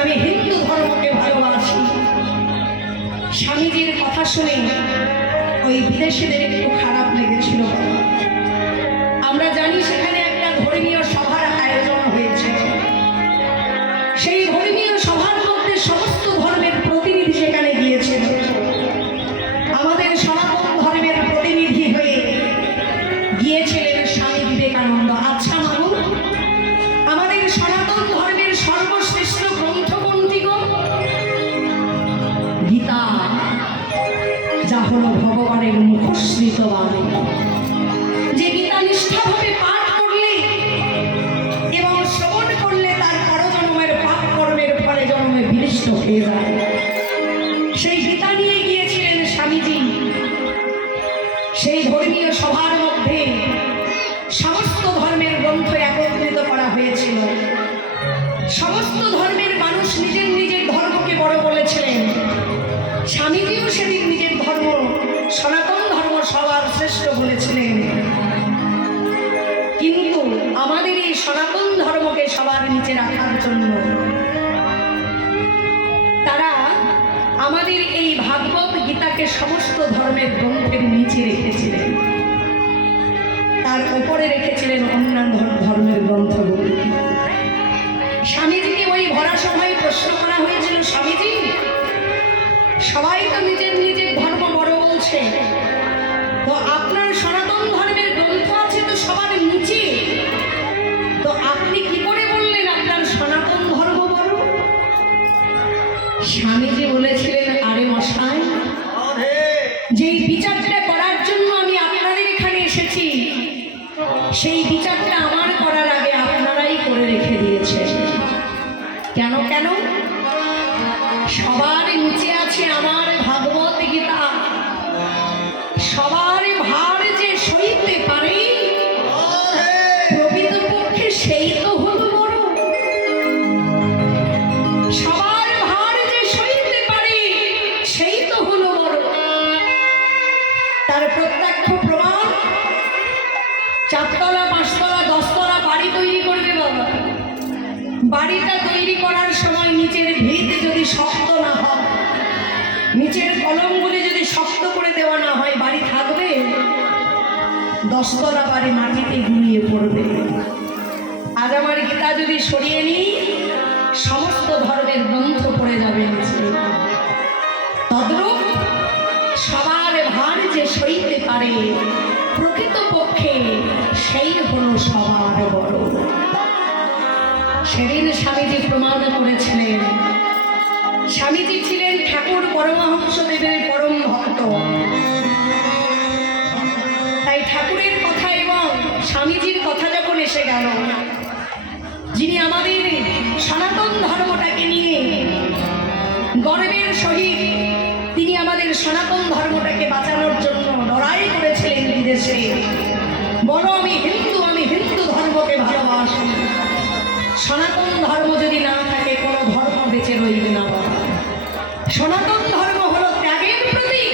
আমি হিন্দু ধর্মকে ভালোবাসি, স্বামীজির কথা শুনে ওই বিদেশিদের একটু খারাপ লেগেছিল। আমরা জানি সেখানে একটা ধর্মীয় সভার আয়োজন হয়েছে, সেই ধর্মীয় সভার মধ্যে সমস্ত ধর্মের প্রতিনিধি সেখানে গিয়েছিল। আমাদের সনাতন ধর্মের প্রতিনিধি হয়ে গিয়েছিলেন স্বামী বিবেকানন্দ। আচ্ছা মানুষ, আমাদের সনাতন ধর্মের সর্বশ্রেষ্ঠ গ্রন্থ কোনটি গো? গীতা, যা হলো ভগবানের মুখশ্রিত বাণী। যে গীতা নিষ্ঠাভাবে পাঠ করলে এবং শ্রবণ করলে তার পরজন্মের পাপ কর্মের ফলে জন্মে বিনষ্ট হয়ে যায়, সেই গীতা নিয়ে গিয়েছিলেন স্বামীজি। সেই ধর্মীয় সভার মধ্যে সমস্ত ধর্মের গ্রন্থ একত্রিত করা হয়েছিল। সমস্ত ধর্মের মানুষ নিজের নিজের ধর্মকে বড় বলেছিলেন। স্বামীজিও সেদিন নিজের ধর্ম, সনাতন ধর্ম সবার শ্রেষ্ঠ বলেছিলেন। কিন্তু আমাদের এই সনাতন ধর্মকে সবার নিচে রাখার জন্য তারা আমাদের এই ভাগবত গীতাকে সমস্ত ধর্মের গ্রন্থের নিচে রেখেছিলেন, তার উপরে রেখেছিলেন অন্যান্য ধর্মের গ্রন্থগুলি। স্বামীজিকে ওই ভরা সভায় প্রশ্ন করা হয়েছিল, স্বামীজি সবাই তো নিজের নিজের ধর্ম বড় বলছে, তো আপনার সনাতন ধর্মের গ্রন্থ আছে তো সবার নিচে, তো আপনি কি করে বললেন আপনার সনাতন ধর্ম বড়? স্বামীজি বলেছিলেন, আরে মশাই, যেই বিচারটা করার জন্য আমি আপনাদের এখানে এসেছি, সেই বিচারটা আমার করার আগে আপনারাই করে রেখে দিয়েছেন। কেন কেন? সবার নিচে আছে আমার ভাগবত গীতা, সবার ভার যে সইতে পারে প্রকৃতপক্ষে সেই তো হলো বড়। সবার ভার যে সইতে পারে সেই তো হলো বড়। তার প্রত্যক্ষ প্রমাণ, 4 তলা 5 তলা 10 তলা বাড়ি তৈরি করবে বাবা, বাড়িটা তৈরি করার সময় নিচের ভিত যদি শক্ত না হয়, নিচের কলমগুলি যদি শক্ত করে দেওয়া না হয়, বাড়ি থাকবে? দশতলা বাড়ি মাটিতে গুলিয়ে পড়বে। আজ আমার গীতা যদি সরিয়ে নিই, সমস্ত ধর্মের গ্রন্থ পড়ে যাবে নিচে। তদ্রূপ সবার ভার যে সইতে পারে, প্রকৃতপক্ষে সেই হলো সবার বড়। সেদিন স্বামীজি প্রমাণ করেছিলেন। স্বামীজি ছিলেন ঠাকুর পরমহংসদেবের পরম ভক্ত। তাই ঠাকুরের কথা এবং স্বামীজির কথা যখন এসে গেল, যিনি আমাদের সনাতন ধর্মটাকে নিয়ে গর্বের সহিত তিনি আমাদের সনাতন ধর্মটাকে বাঁচানোর জন্য লড়াই করেছিলেন বিদেশে। বলো আমি হিন্দু ধর্মকে ভালোবাসি। সনাতন ধর্ম যদি না থাকে কোনো ধর্ম বেঁচে রইবে না। সনাতন ধর্ম হলো ত্যাগের প্রতীক,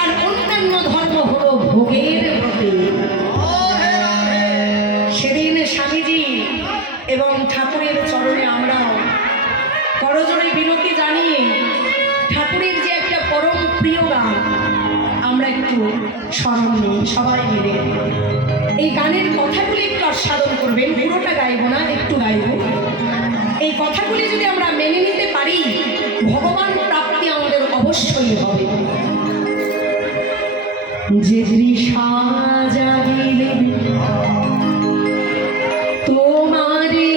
আর অন্যান্য ধর্ম হলো ভোগের প্রতীক। সেদিন স্বামীজি এবং ঠাকুরের চরণে আমরা করজোড়ে বিনতি জানিয়ে ঠাকুরের যে একটা পরম প্রিয় গান আমরা একটু স্মরণ নিই সবাই মিলে। এই গানের কথাগুলি একটু আস্বাদন করবেন, পুরোটা গাইব না, একটু গাইব। এই কথাগুলি যদি আমরা মেনে নিতে পারি, ভগবান প্রাপ্তি আমাদের অবশ্যই হবে। যে তৃষা জাগিলে তোমারে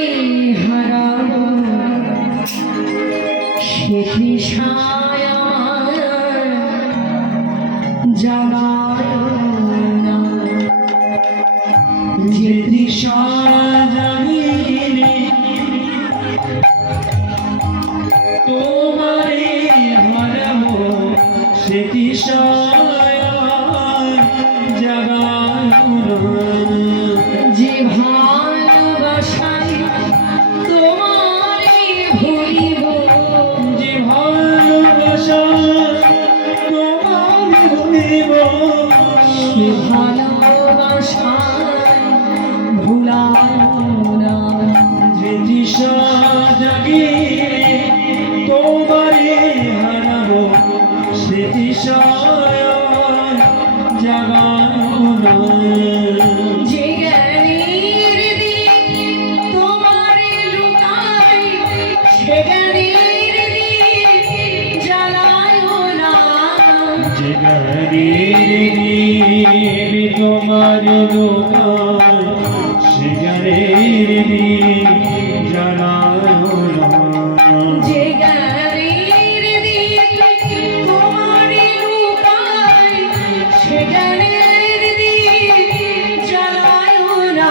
হারাবো, সে তৃষায় আমার জাগায় না। যে তৃষা জাগিলে তোমারে হারাবো, সে তৃষায় আমার জাগায় না। যে ভালোবাসায় তোমারে ভুলিব, যে ভালোবাসা তোমারে ভুলিব, সে ভালোবাসায় ভুলাব না। যে তৃষা জাগিলে তোমারে হারাবো, সে তৃষায় আমার জাগায় না। যে জ্ঞানের দিক তোমারে লুকাই, সে জ্ঞানের দিক জ্বালায় না। যে গানের তোমার দোকান, সে গানের জানায় না। যে জ্ঞানের দিক তোমারে লুকাই, সে জ্ঞানের দিক জ্বালায় না।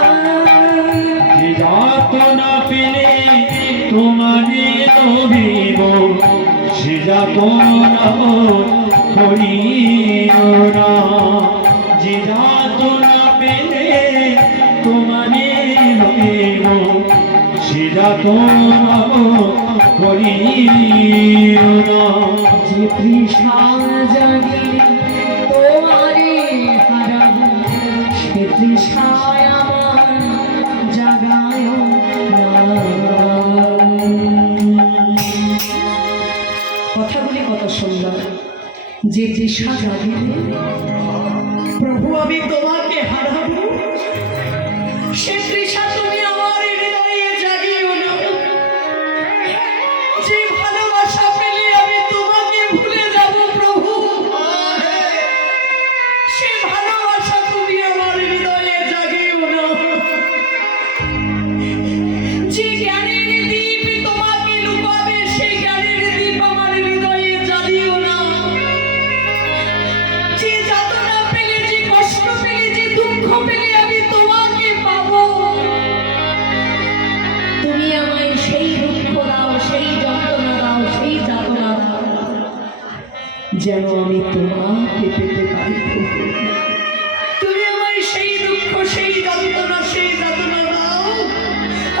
যে যাতনা পেলে তোমারে নভিব, সে যাতনা করিও না। যে যাতনা পেলে তোমারে নভিব, সে যাতনা করিও না। যে তৃষা জাগিলে তোমারে হারাবো, সে তৃষায় আমার জাগায় না। কথাগুলি কত সুন্দর। যে তৃষা জাগিলে প্রভু আমি তোমাকে হারাবো, সে তৃষা তুমি আমার হৃদয়ে জাগিও না। যে ভালোবাসা পেলে আমি তোমাকে ভুলে যাব প্রভু, সে ভালোবাসা তুমি আমার হৃদয়ে জাগিও না। যে জ্ঞানের দীপ তোমাকে লুকাবে, সে জ্ঞানের দীপ আমার হৃদয়ে জ্বালিও না। যে যাতনা পেলে, যে কষ্ট পেলে, যে দুঃখ পেলে আমি তোমাকে পাবো, তুমি আমায় সেই দুঃখ দাও, সেই যন্ত্রণা দাও, সেই যাতনা দাও, যেন আমি তোমাকে পেতে পারি। তুমি আমায় সেই দুঃখ, সেই যন্ত্রণা, সেই যাতনা দাও,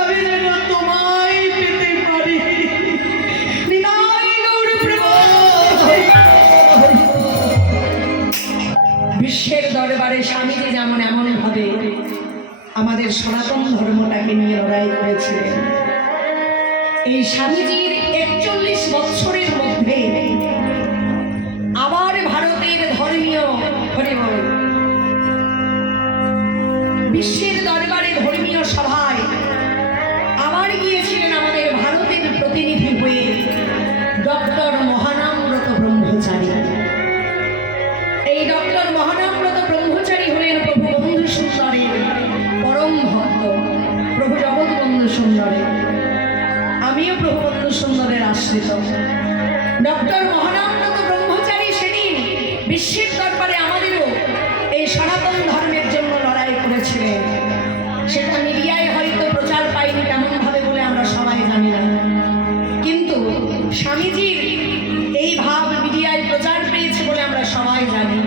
আমি যেন তোমায় পেতে পারি। নিতাই গৌর প্রভু। বিশ্বের দরবারে স্বামীজি যেমন এমন ভাবে আমাদের সনাতন ধর্মটাকে নিয়ে লড়াই করেছিলেন, এই স্বামীজির 41 বৎসরের মধ্যে আবার ভারতের ধর্মীয় হরিবল বিশ্বের দরবারে ধর্মীয় সভায় আবার গিয়েছিলেন আমাদের ভারতের প্রতিনিধি হয়ে ডক্টর মহানামব্রত ব্রহ্মচারী। এই ডক্টর মহানামব্রত ব্রহ্মচারী হলেন প্রভু বন্ধু সুন্দরের পরম ভক্ত, প্রভু জগৎবন্ধু সুন্দরের। আমিও প্রভু বন্ধু সুন্দরের আশ্রিত। ডক্টর মহানামব্রত ব্রহ্মচারী সেদিন বিশ্বের দরবারে আমাদেরও এই সনাতন ধর্মের জন্য লড়াই করেছিলেন। সেটা মিডিয়ায় হয়তো প্রচার পাইনি তেমন ভাবে বলে আমরা সবাই জানি না, কিন্তু স্বামীজির এই ভাব মিডিয়ায় প্রচার পেয়েছে বলে আমরা সবাই জানি।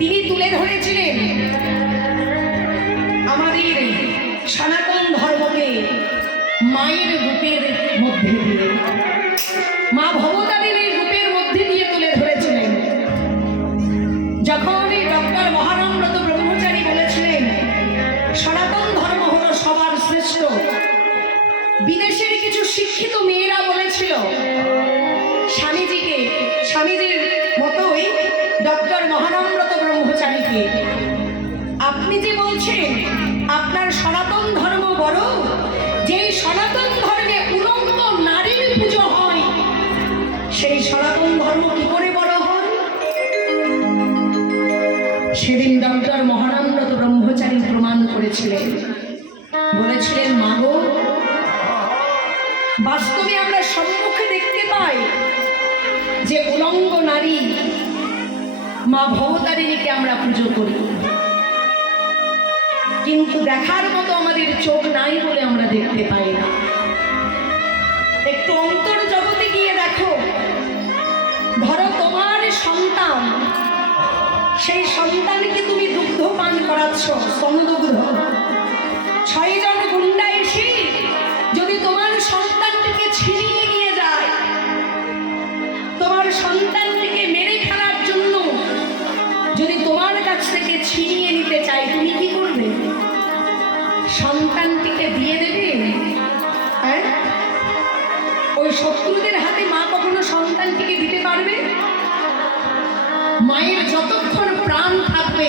তিনি তুলে ধরেছিলেন আমাদের সনাতন ধর্মকে মায়ের রূপের মধ্যে দিয়ে, মা ভবতারিণীর রূপের মধ্যে দিয়ে তুলে ধরেছিলেন। যখন ডক্টর মহানামব্রত ব্রহ্মচারী বলেছিলেন সনাতন ধর্ম হলো সবার শ্রেষ্ঠ, বিদেশের কিছু শিক্ষিত মেয়েরা বলেছিল স্বামীজিকে, স্বামীজির মতোই ডক্টর মহানামব্রত ব্রহ্মচারীকে, আপনি যে বলছেন আপনার সনাতন ধর্ম বড়, যেই সনাতন ধর্মে উলঙ্গ নারীর পুজো হয় সেই সনাতন ধর্ম কি করে বড় হয়? সেদিন ডক্টর মহানামব্রত ব্রহ্মচারী প্রমাণ করেছিলেন, বলেছিলেন মাগো, বাস্তবে আমরা সম্মুখে দেখতে পাই যে উলঙ্গ নারী মা ভবতারিণীকে আমরা পুজো করি, কিন্তু দেখার মতো আমাদের চোখ নাই বলে আমরা দেখতে পাই না। একটু অন্তর জগতে গিয়ে দেখো, ধরো তোমার সন্তান, সেই সন্তানকে তুমি দুগ্ধ পান করাচ্ছ, স্তনদুগ্ধ। 6 জন গুন্ডা এসে যদি তোমার সন্তানটিকে ছিনিয়ে নিয়ে যায়, তোমার সন্তানটিকে মেরে ফেলার জন্য যদি তোমার কাছ থেকে ছিনিয়ে নিতে চাই, তুমি কি করবে? সন্তানটিকে দিয়ে দেবে? হ্যাঁ, ওই শত্রুদের হাতে মা কখনো সন্তানটিকে দিতে পারবে? মায়ের যতক্ষণ প্রাণ থাকবে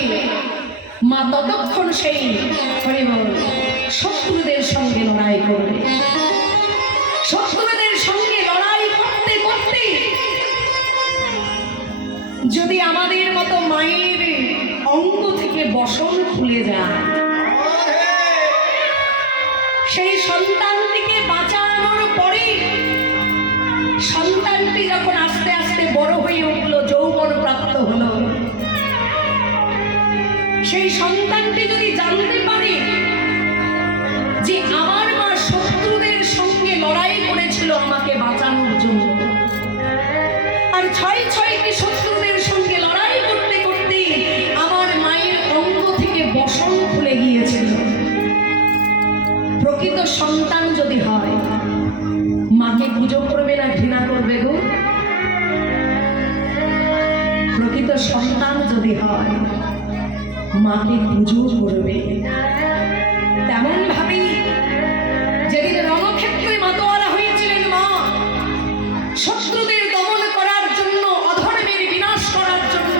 মা ততক্ষণ সেই শত্রুদের সঙ্গে লড়াই করবে। শত্রুদের সঙ্গে লড়াই করতে করতে যদি আমাদের মতো মায়ের অঙ্গ থেকে বসন খুলে যায়, সেই সন্তানটিকে বাঁচানোর পরে সন্তানটি যখন আস্তে আস্তে বড় হয়ে উঠল, যৌবন প্রাপ্ত হলো, সেই সন্তানটি যদি জানতে পারে যে আমার মা শত্রুদের সঙ্গে লড়াই করেছিল আমাকে বাঁচানোর জন্য, আর 6টি শত্রুদের সঙ্গে লড়াই করতে করতে আমার মায়ের অঙ্গ থেকে বসন খুলে গিয়েছিল, প্রকৃত সন্তান যদি হয় মাকে পুজো করবে না ঘৃণা করবে গো? প্রকৃত সন্তান যদি হয় মাকে পুজো করবে। তেমন ভাবেই যেদিন রণক্ষেত্রে মাতোয়ারা হয়েছিলেন মা, শত্রুদের দমন করার জন্য, অধর্মের বিনাশ করার জন্য,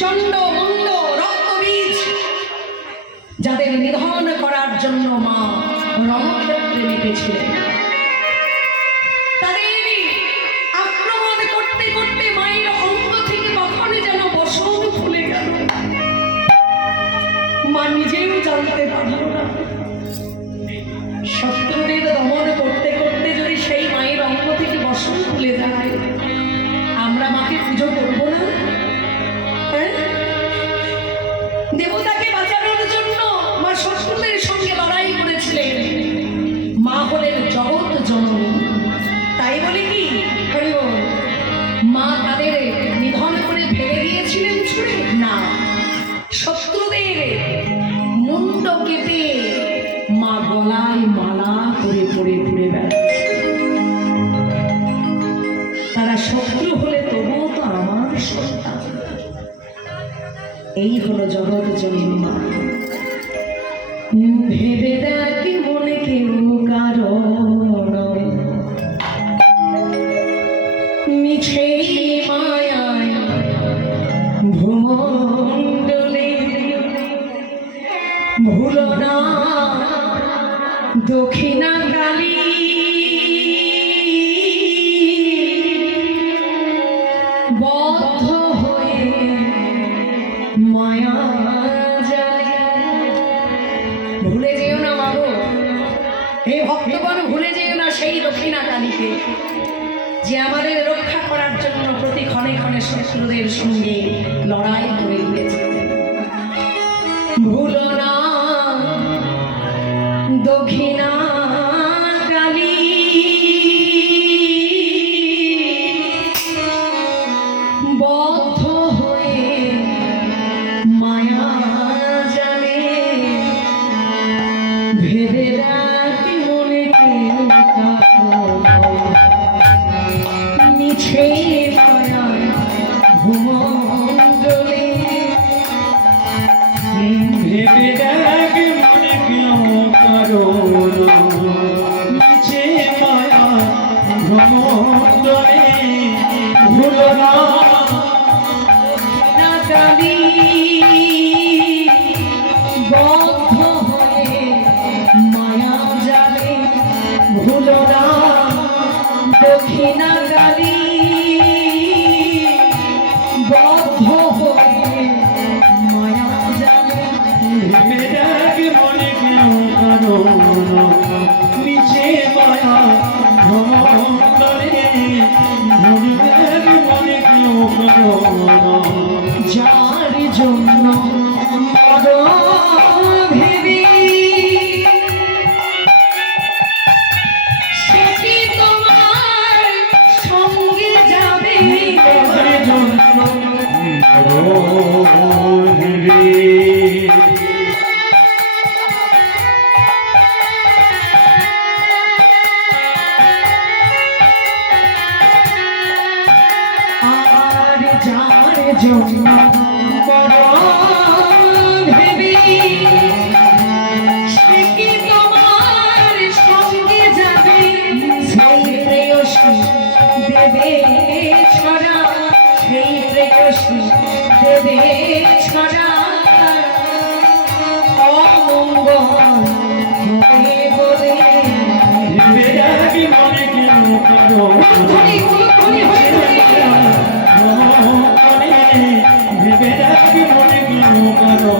চণ্ড মণ্ড রক্তবীজ যাদের নিধন করার জন্য মা রণক্ষেত্রে নেমেছিলেন, তাদের আক্রমণ করতে করতে মায়ের অঙ্গ থেকে কখন যেন বসন খুলে গেল, মা নিজেও জানতে পারল না। শত্রুদের দমন করতে করতে যদি সেই মায়ের অঙ্গ থেকে বসন খুলে যায়, আমরা মাকে পুজো করবো না? হ্যাঁ, দেবতাকে বাঁচানোর জন্য মা শত্রুদের সঙ্গে লড়াই করেছিলেন। মা হলেন জগৎ জননী, তাই বলে কি মা তাদের নিধন করে ফেলে দিয়েছিলেন ছুঁড়ে? না, শত্রুদের মুন্ড কেটে মা গলায় মালা করে পড়ে ঘুরে বেড়াচ্ছে। তারা শত্রু হলে তবুও তো আমার সন্তান। এই হলো জগৎ জননী মা। ভেবে দেখি মনে কেউ কারণ মিছেই মায়ায় ভ্রমণ্ডলে ভুলো না দক্ষিণা কালী বদ্ধ হয়ে মায়া জালে। ভুলে যেও না মাগো, হে ভক্তগণ, ভুলে যেও না সেই দক্ষিণা কালীকে, যে আমাদের রক্ষা করার জন্য প্রতি ক্ষণে ক্ষণে শত্রুদের সঙ্গে লড়াই করে দিয়েছে। ভুলো না দক্ষিণা কালী বদ্ধ হয়ে মায়া জালে। ভেবে রাখি মনে মিছে মায়া ভুমণ্ডলে। ভেবে দেখ মনে কেউ কারো নিচে মায়া ভ্রমণ্ডলে। ভুলো না দক্ষিণা কালী বদ্ধ হয়ে মায়া জালে। ভুলো না দক্ষিণা কালী বদ্ধ হয়ে মায়া জালে। ভেবে দেখ মনে কেউ কারো নিচে মায়া ভ্রমণ্ডলে। ভুলে দেখ মনে কেউ কারো যার জন্য মরো ভেবে সে কি তোমার সঙ্গে যাবে। আর যার জন্য মরো ভেবে সে কি তোমার সঙ্গে যাবে। সেই প্রেয়সী দেবে ছড়া, সেই প্রেয়সী দেবে ছড়া। অমঙ্গল হবে বলে ভেবে দেখ মনে কেউ কারো ধ্বনি, ধ্বনি, ধ্বনি, ধ্বনি। ভেবে দেখ মনে কেউ কারো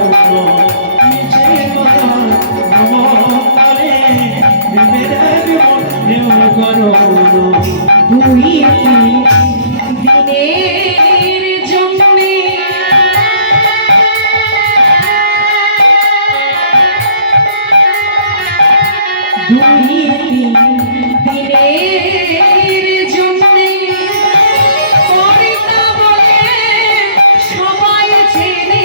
নিচে মায়া ভ্রমণ্ডলে। ভেবে দেখ মনে কেউ কারো দুই দিনের জন্যে দুই দিনের জন্যে করিতা বলে সবাই চেনে।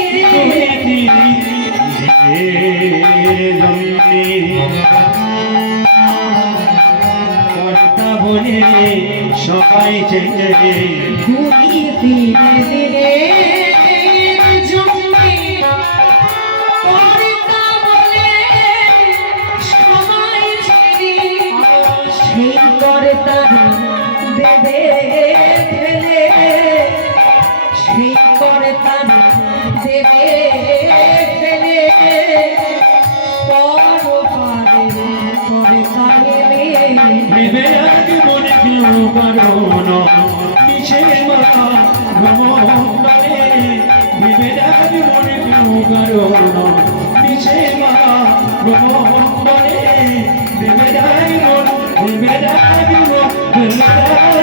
কর্তা বলে সবাই চেনে। দুই দিনের জন্যে করিতা বলে সবাই চেনে। সেই কর্তা দেবে ফেলে, সেই কর্তা দেবে ফেলে। পরপারে কর্তা এলে ভেবে দেখ মনে কেউ কারো নিচে মায়া ভ্রমণ্ডলে। ভেবে দেখ মনে কেউ কারো নিচে মায়া ভ্রমণ্ডলে। ভেবে দেখ মন, ভেবে দেখ মন, ভেবে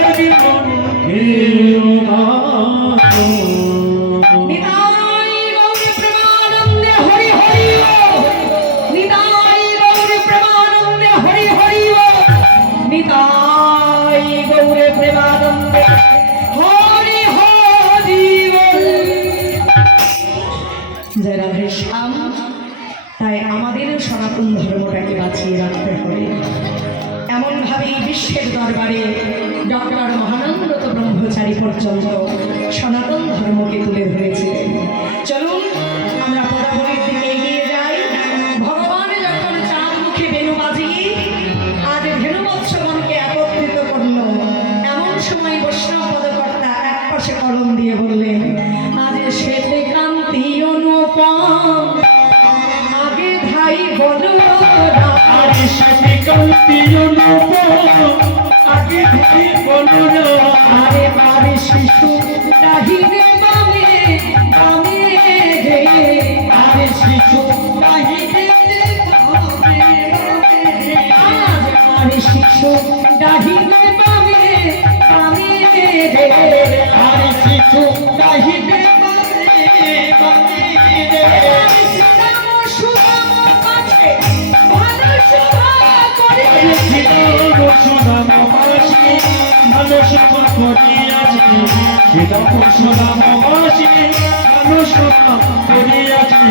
দেখ মন কেউ কারো। নিতাই গৌর প্রেমানন্দে হরি হরি বল। নিতাই গৌর প্রেমানন্দে হরি হরি বল। নিতাই গৌর প্রেমানন্দে হরি হরি বল। জয় রাধে শ্যাম। তাই আমাদেরও সনাতন ধর্মটাকে বাঁচিয়ে রাখতে হবে। এমনভাবেই বিশ্বের দরবারে ডক্টর মহানন্দত ব্রহ্মচারী পর্যন্ত সনাতন ধর্মকে তুলে ধরেছিলেন। চলুন আমরা পদাবলীর দিকে এগিয়ে যাই। ভগবান যখন চার মুখে বেণু বাজিয়ে আজ ভেনুবৎসগণকে একত্রিত করল, এমন সময় বৈষ্ণব পদকর্তা এক পাশে কলম দিয়ে বললেন, আজ শ্বেতে কান্তি অনুপম আগে তাই বলো না। আরে সাথে কান্তি অনুপ আগে থেকে বলো না। আরে মারে শিশু নাহিরে বামে বামে রে। আরে শিশু নাহিরে বামে বামে। আরে মারে শিশু নাহিরে বামে বামে রে। আরে শিশু নাহিরে বামে বামে রে। সীতাম সুদাম কাছে ভালো সভা করে। সীতাম সুদাম বাসী ভালো সভা করিয়াছে। সীতাম সুদাম বাসী ভালো সভা করিয়াছে।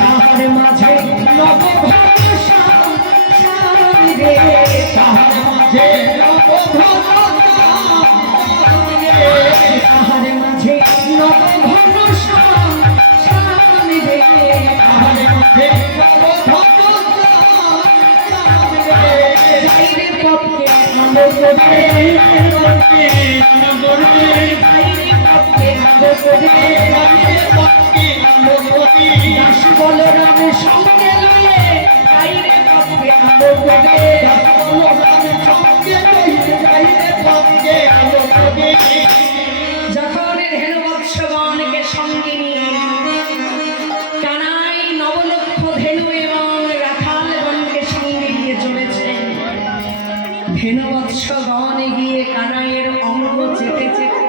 তাহার মাঝে নবভাষা রে। তাহার মাঝে নবভাষা রে। তাহার মাঝে নবভাষা রে। তাহার মাঝে নবভাষা রে। বাইরে পথে আলো করে। পথে আলো করে। বাইরে পথে আলো করে। পথে আলো করে। দাস বলরামের সঙ্গে লইয়ে বাইরে পথে আলো করে। দাস বলরামের সঙ্গে লইয়ে বাইরে পথে আলো করে। যখন ধেনুবৎসগণকে সঙ্গে নিয়ে কানাই নবলক্ষ ধেনু এবং রাখালগণকে সঙ্গে নিয়ে চলেছেন। ধেনুবৎসগণ গিয়ে কানাইয়ের অঙ্গ চেপে চেপে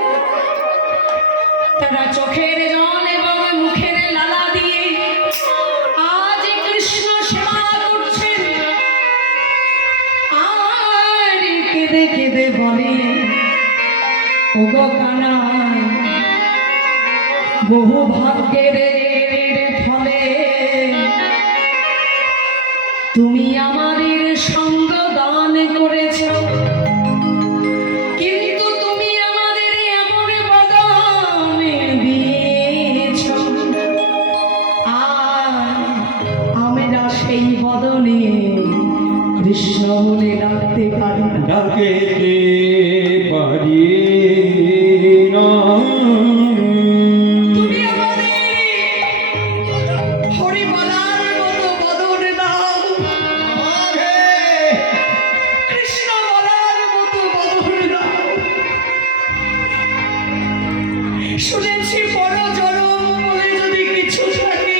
তারা চোখের জল এবং মুখের লালা দিয়ে আজ কৃষ্ণ সেবা করছেন। আর কেঁদে কেঁদে বলে, ওগো কানাই, বহু ভাগ্যের ফলে তুমি আমাদের সঙ্গ দান করেছ, কিন্তু তুমি আমাদের এমন বদন দিয়েছ, আর আমরা সেই বদনে কৃষ্ণ বলে ডাকতে পারি না। ডাকেতে পারি না। তুমি আমাদের হরি বলার মতো বদন দাও, কৃষ্ণ বলার মতো বদন দাও। শুনেছি বড় জনম বলে যদি কিছু থাকে,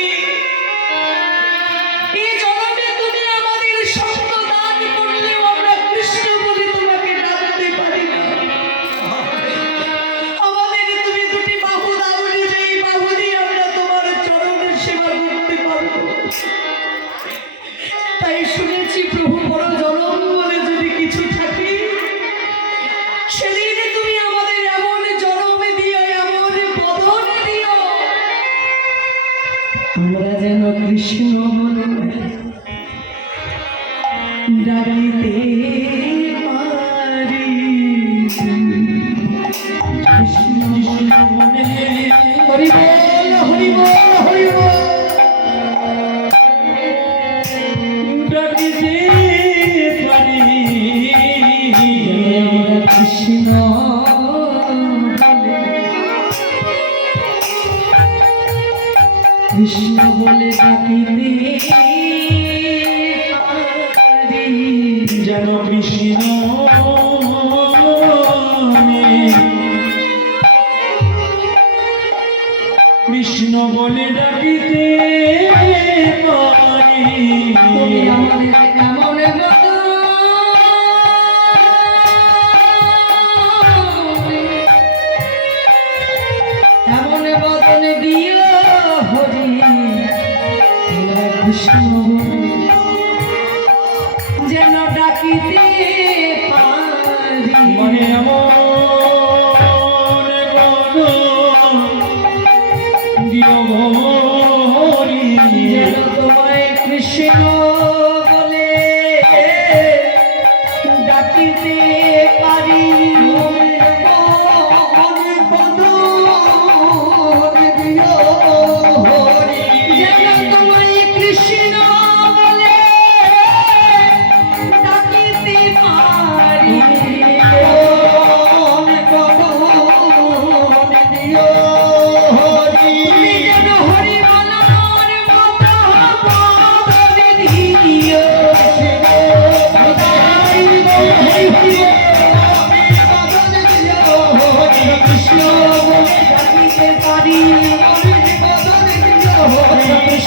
এই জনমে তুমি আমাদের সঙ্গ দান করলেও আমরা কৃষ্ণ বলে তোমাকে ডাকতে পারি না। আমাদের তুমি দুটি বাহু দাওনি, যে এই বাহু দিয়ে আমরা তোমার চরণের সেবা করতে পারবো। তাই শুনেছি প্রভু বড় জনম বলে যদি কিছু থাকে, সেদিন তুমি আমাদের এমন জনম দিও, এমন বদন দিও, আমরা যেন কৃষ্ণ বলে ডাকিতে পারি। কৃষ্ণ বলে হরি বল, হরি বল, হরি বল। ডাকিতে পারি। কৃষ্ণ কৃষ্ণ বলে ডাকিতে পারি। যেন কৃষ্ণ কৃষ্ণ বলে ডাকিতে পারি। তুমি আমাদের এমন এমন বদন দিও হরি, আমরা কৃষ্ণ যেন ডাকিতে পারি। মানে এমন দিও হরি। যেন তোমায় কৃষ্ণ বলে ডাকিতে পারি। যেন তোমায় কৃষ্ণ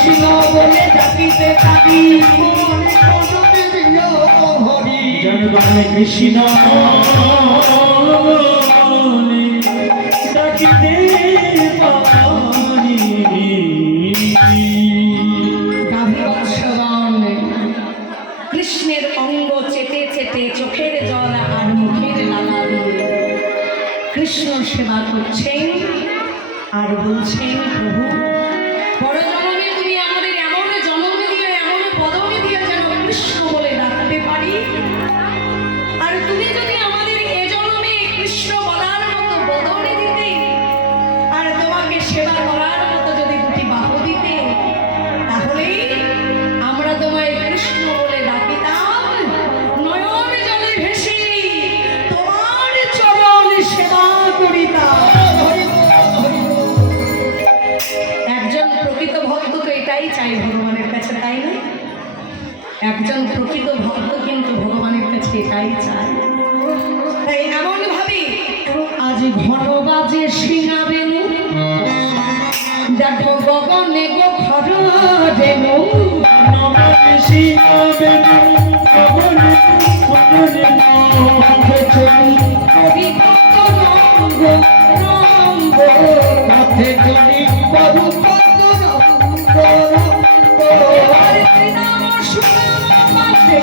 কৃষ্ণ বলে ডাকিতে পারি জনগণে কৃষ্ণ বলে ডাকিতে পারি। গাভীবৎসগণ কৃষ্ণের অঙ্গ চেটে চেটে চোখের জল আর মুখের লালা দিয়ে কৃষ্ণ সেবা করছেন আর বলছেন, প্রভু পরজন্মে তুমি আমাদের এমন জন্ম দিয়ে এমন পদবি দিয়ে যেন কৃষ্ণ বলে ডাকতে পারি, আর তুমি যদি আমাদের এ জন্মে কৃষ্ণ বলার মতো বদলে দিতে আর তোমাকে সেবা করার মতো যদি দুটি বাহু দিতে, তাহলে আমরা তোমায় কৃষ্ণ বলে ডাকিতাম, নয়ন জলে ভেসে তোমার চরণ সেবা করিতাম। একজন প্রকৃত ভক্ত তো এটাই চাই ভগবানের কাছে, তাই না? একজন প্রকৃত ভক্ত কিন্তু ভগবানের কাছে এটাই চায়। তাই এমন ভাবে আজ ঘন বাজে সিঙাবেন, দেখো গগনে গো খর দেনু নমঃ শিবায় গগনে গগনে কবি ভক্ত রঙ্গ রঙ্গ পথে চলি প্রভু পদ রঙ্গ হরে নাম শুনতে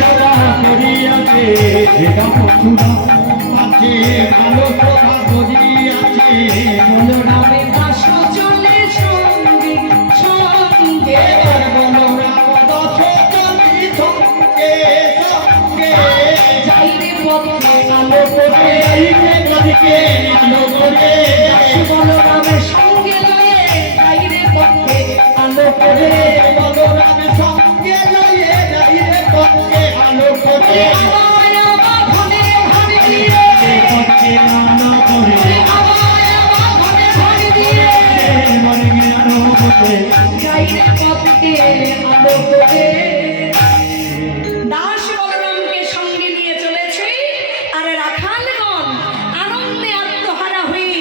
সদা করিয়াছে রাম সুরা আছে ভালো সভা করিয়াছে বলো রামে দাস চলে সঙ্গে সঙ্গে বলো রাম দশ চলি সঙ্গে সঙ্গে যাই রে পথে আলো করে গদিকে আলো করে বলো রামের সঙ্গে লয়ে যাই রে পথে আলো করে বলো রাম সঙ্গে লয়ে যাই রে পথে আলো করে আমায় আমার ঘরে ঘরে দিয়ে পথে আলো করে আমায় আমার ঘরে ঘরে দিয়ে মরে আলো করে যাই রে পথে আলো করে। দাস বলরামকে সঙ্গে নিয়ে চলেছে আর রাখালগণ আনন্দে আত্মহারা হয়ে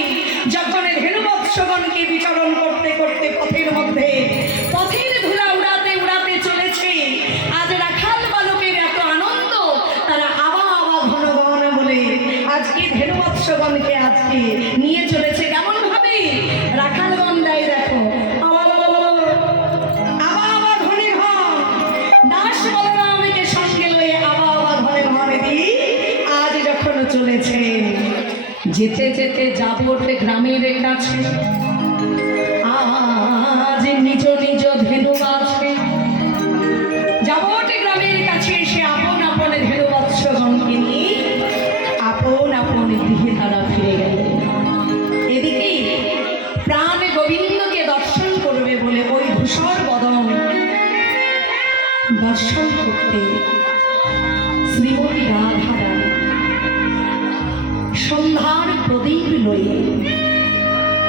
যখন ধেনুবৎসগণকে বিচরণ করতে করতে পথের মধ্যে পথের ধুলা উড়াতে উড়াতে চলেছে। আজ রাখাল বালকের এত আনন্দ, তারা আবা আবা ঘন ঘন বলে আজকে ধেনুবৎসগণকে আজকে নিয়ে চলেছে। কেমন ভাবে রাখালগণ দেয় দেখো, আবা আবা ঘনে ঘন দাস বলরামকে সঙ্গে লয়ে আবা আবা ঘরে ঘরে দিয়ে আজ যখন চলেছে, যেতে যেতে যাবটে গ্রামের কাছে, আজ নিজ নিজ ধেনু আছে, যাবটে গ্রামের কাছে এসে আপন আপন ধেনুবৎসগণকে নিয়ে আপন আপন গৃহে তারা ফিরে গেল। এদিকে প্রাণ গোবিন্দকে দর্শন করবে বলে ওই ধূসর বদন দর্শন করতে শ্রীমতী রাধারানী সন্ধ্যার প্রদীপ লয়ে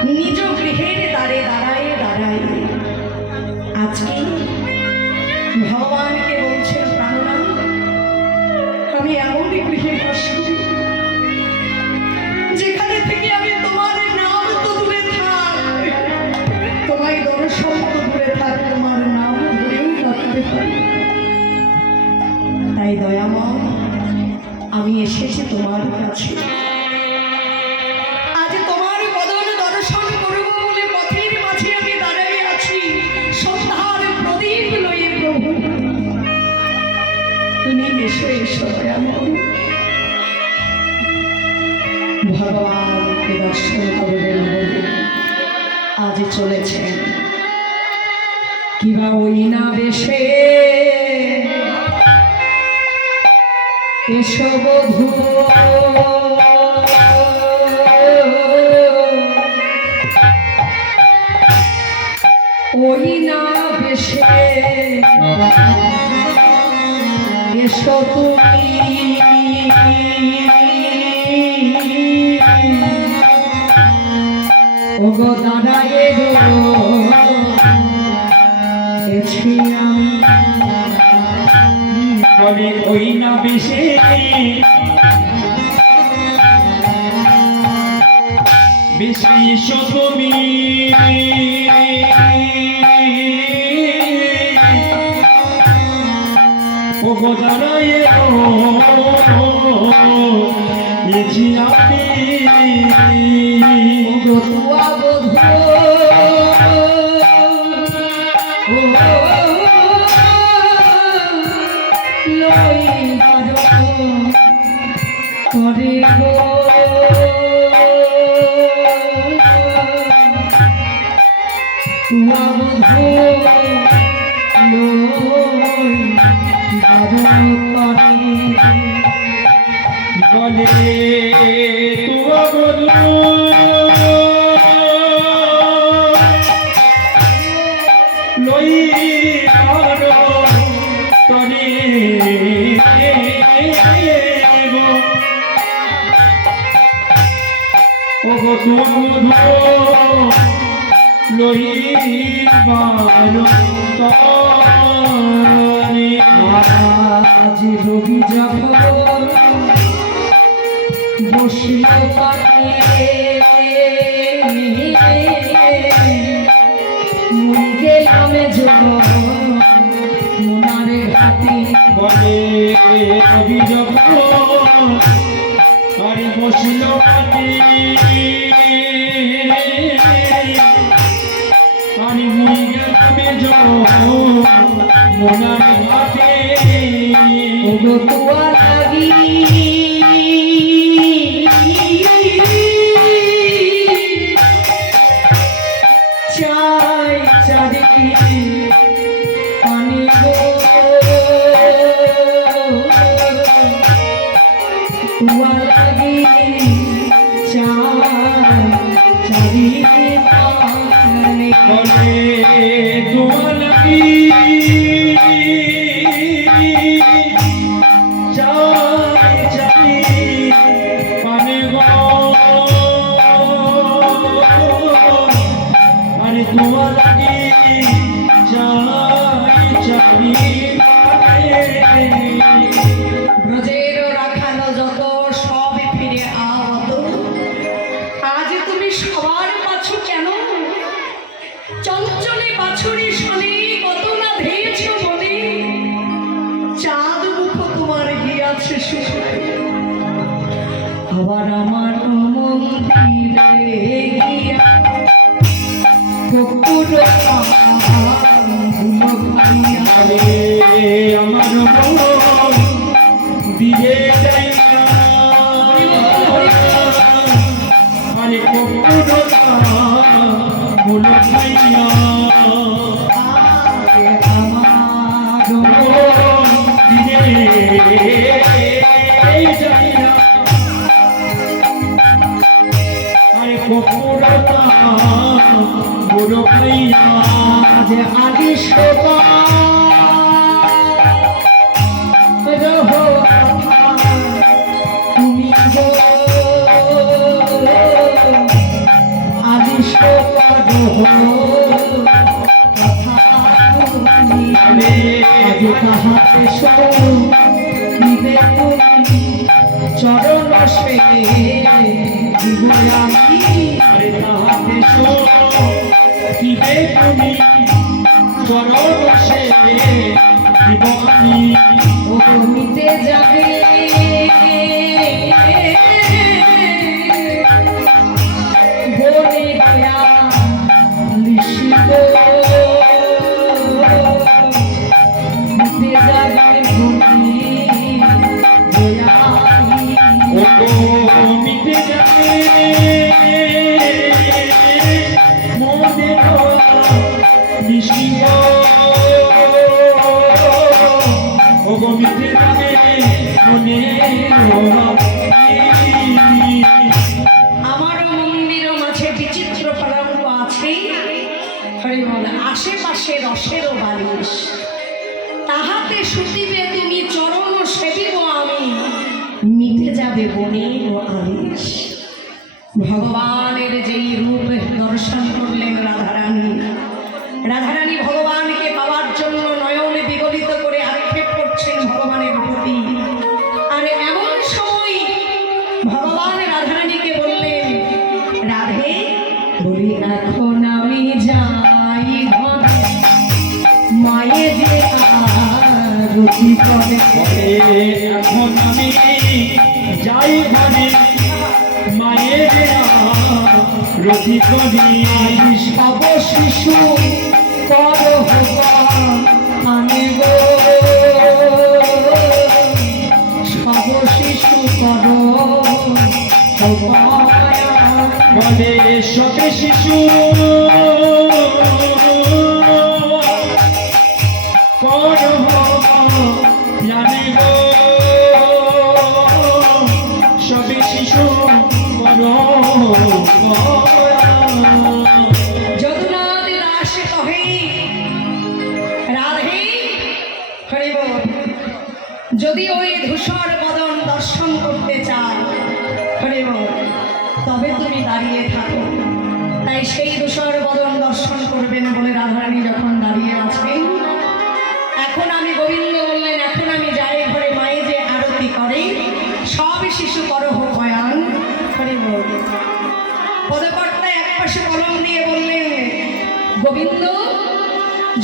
নিজ গৃহের দ্বারে দাঁড়ায় দাঁড়ায় আজকে ভগবানকে বলছেন, প্রাণনাথ আমি এমন গৃহে বাস করি যেখানে থেকে আমি তোমার নাম তো দূরে থাক, তোমায় দর্শন তো দূরে থাক, তোমার নাম ধরেও ডাকতে পারি। তাই দয়াময় আমি এসেছি তোমার কাছে, আজ তোমার বদন দর্শন করব বলে পথের মাঝে আমি দাঁড়িয়ে আছি সন্ধ্যার প্রদীপ লয়ে। প্রভু তুমি এসো এসো দয়াময়, ভগবানকে দর্শন করবেন বলে আজ চলেছেন। কিবা ওই না বেশে এসো বধূ ওই না বেশে এসো তুমি ওগো দাঁড়ায়ে এছি আমি বলে ওই না বেশে বেশি এসো তুমি জানাই গেছি আমি বধুয়া বধু লইবার করে গো তুয়া বধু বলে তুয়া বধু লই পারো তরে গো ওগো তুয়া বধু লই পারো তরে আজ রবি যখন বসিল পাতে মুই গেলাম মোনারে হাতে বলে অভিযোগ আরে বসিল পাতি আরে মুই গেলাম মোনার হাতে ওগো তুয়া লাগি চাই চারি পানি গো তুয়া লাগি চাই চারি পানি বলে তোমালি চাই চাই পানে গো আরে তোমার লাগি চাই চাই পানে ব্রজের রাখালো যত সব ফিরে আওত আজ তুমি সবার পাছো কেন চঞ্চলে বাছুরি শনি কত না ধেয়েছ মনে চাঁদ মুখ তোমার গিয়াছে সুখে আবার আমার মন্দিরে গিয়া কুকুর আমার মন দিয়ে যাইয়া আরে কপুরতা ভুল খাইয়া আমার মন দিয়ে যাইয়া আরে কপুরতা ভুল খাইয়া আজ আদি শোভা রহো তুমি গো আদি শোভা রহো আজ তাহাতে শোনিবে তুমি চরণ সে জীবনামি আরে তাহাতে দিবে তুমি চরণ সে জীবনী ও মিটে যাবে বনে গয়া লিশিব মিটে যাবে বনে গয়া ও মিটে যাবে মনের নিশিব ও মিটে যাবে মনের আমারও মন্দির মাঝে বিচিত্র কলঙ্ক আছে হরি বল আশেপাশে রসেরও বালিশ তাহাতে শুতিবে তুমি চরণ সেবিব আমি মিটে যাবে বনের আলিশ ভগবানের যেই রূপ দর্শন করলেন রাধারানী রাধারানী ভগবানকে পাওয়ার জন্য নয়নে বিগলিত করে আক্ষেপ করছেন ভগবানের প্রতি আর এমন সময় ভগবান রাধারানীকে বললেন রাধে বলি এখন আমি যাই ঘরে মায়ে যে আর আরতি করে বলে এখন আমি যাই ঘরে মায়ের রতি করি সব শিশু পর আমি গো সব শিশু পর বলে সবে শিশু পর জানে গো সবে শিশু পর যদুনাথ দাস কহে রাধে হরি বল। যদি ওই ধূসর বদন দর্শন করতে চাও হরি বল, তবে তুমি দাঁড়িয়ে থাকো। তাই সেই ধূসর বদন দর্শন করবেন বলে রাধারানী যখন দাঁড়িয়ে আছেন, এখন আমি গোবিন্দ বললেন এখন আমি যাই ঘরে মায়ে যে আরতি করে সব শিশু করহ বয়ান হরি বল। পদকর্তা এক পাশে কলম দিয়ে বললেন গোবিন্দ,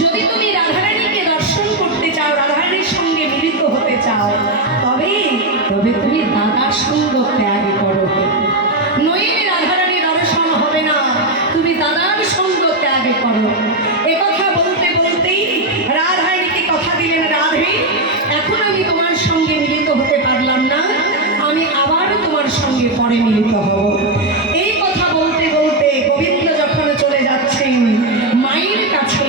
যদি তুমি রাধারানীকে দর্শন করতে চাও, রাধারানীর সঙ্গে মিলিত হতে চাও, তবে তবে তুমি দাদার সঙ্গ ত্যাগ করো, নইলে রাধারানী দর্শন হবে না, তুমি দাদার সঙ্গ ত্যাগ করো। একথা বলতে বলতেই রাধারানীকে কথা দিলেন, রাধে এখন আমি তোমার সঙ্গে মিলিত হতে পারলাম না, আমি আবার তোমার সঙ্গে পরে মিলিত হব। এই কথা বলতে বলতে গোবিন্দ যখন চলে যাচ্ছেন মায়ের কাছে,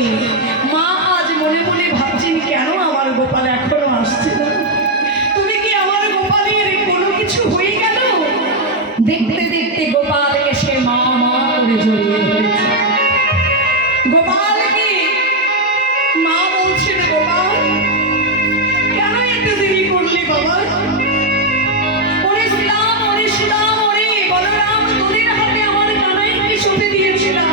মা আজ মনে মনে ভাবছেন কেন আমার গোপাল এখনো আসছে না, তুমি কি আমার গোপালের কোনো কিছু হয়ে গেল? দেখতে দেখতে গোপালকে সে মা মা করে জড়িয়ে ধরেছে। গোপালকে মা বলছেন গোপাল কেন এত দেরি করলি বাবা? ওরে শ্রীরাম, ওরে শ্রীরাম, ওরে বলরাম, তোদের হাতে আমার কানাইকে সঁপে দিয়েছিলাম,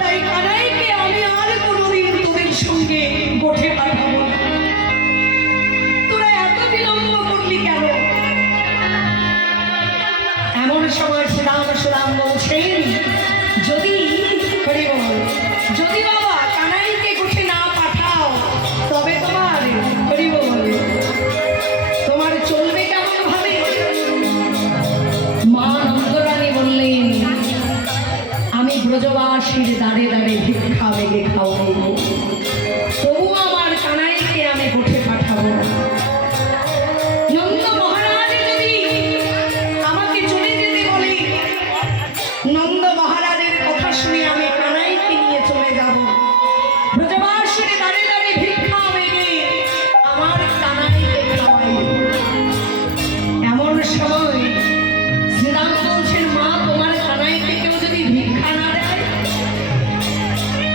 তাই কানাইকে আমি আর কোনোদিন তোদের সঙ্গে গোঠে পাঠাবো না। তোরা এত বিলম্ব করলি কেন? এমন সময় শ্রীরাম শ্রীরাম বলছেন, যদি হরি বল, যদি বাবা কানাইকে গোঠে না পাঠাও, তবে তোমার হরি বল তোমার চলবে কেমন ভাবে? মা নন্দরানী বললেন, আমি ব্রজবাসীর দাঁড়ে দাঁড়ে ভিক্ষা বেগে খাওয়াবো, তবু আমার কানাইকে আমি গোঠে পাঠাবো না। নন্দ মহারাজ যদি আমাকে চলে যেতে বলে, নন্দ মহারাজের কথা শুনে আমি কানাইকে নিয়ে চলে যাব, ব্রজবাসীর দাঁড়ে দাঁড়ে ভিক্ষা বেগে আমার কানাইকে খাওয়াই। এমন সময় শ্রীরাম বলছেন, মা তোমার কানাইকে কেউ যদি ভিক্ষা না দেয়,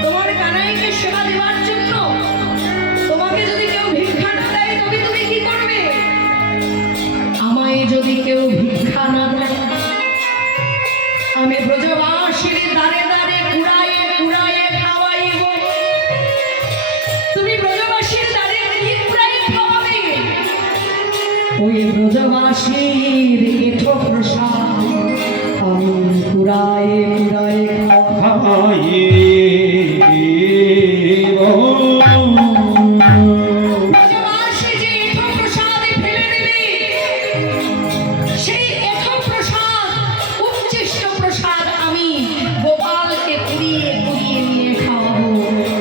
তোমার কানাইকে সেবা দেওয়ার জন্য তোমাকে যদি কেউ ভিক্ষা না দেয়, তবে তুমি কি করবে? আমায় যদি কেউ ভিক্ষা না দেয়, আমি ব্রজবাসীর দাঁড়ে দাঁড়ে কুড়াইয়ে কুড়াইয়ে খাওয়াইব। তুমি ব্রজবাসীর দাঁড়ে কি কুড়াইয়ে খাওয়াবে? ওই ব্রজবাসীর এঠো প্রসাদ আমি কুড়াইয়ে কুড়াইয়ে খাওয়াবো। ব্রজবাসী যে এঠো প্রসাদ ফেলে দেবে, সেই এঠো প্রসাদ উচ্ছিষ্ট প্রসাদ আমি গোপালকে কুড়িয়ে কুড়িয়ে নিয়ে খাওয়াবো,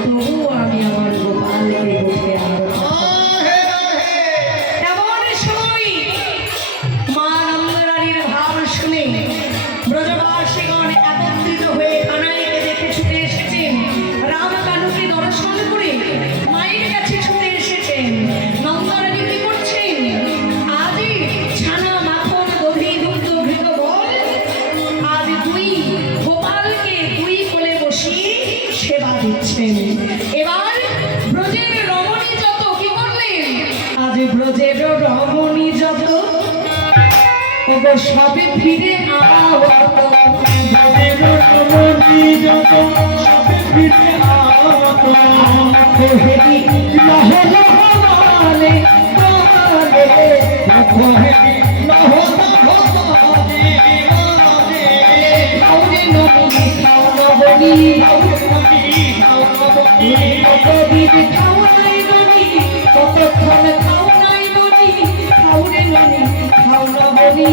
তবুও আমি আমার গোপালকে গোঠে আনবো। এমন সময় মা নন্দরানীর ভাব শুনে ব্রজবাসীগণ একত্রিত হয়ে কানাইকে দেখে ছুটে এসেছেন, রাম কানুকে দর্শন করে মায়ের কাছে ছুটে এসেছেন। নন্দরানী কি করছেন? আজই ছানা মাখন দধি দুগ্ধ ঘৃত বল আজ দুই গোপালকে দুই কোলে বসিয়ে সেবা দিচ্ছেন। এবার ব্রজের রমণী যত কি করলেন? আজ ব্রজের রমণী যত ওগো সবে ফিরে আও, হেরি লহ লহ মানে খাওরে নবী খাও নবী, নবী খাও কতক্ষণ খাও নাই বলি, খাও রে ননি, খাও না বলি,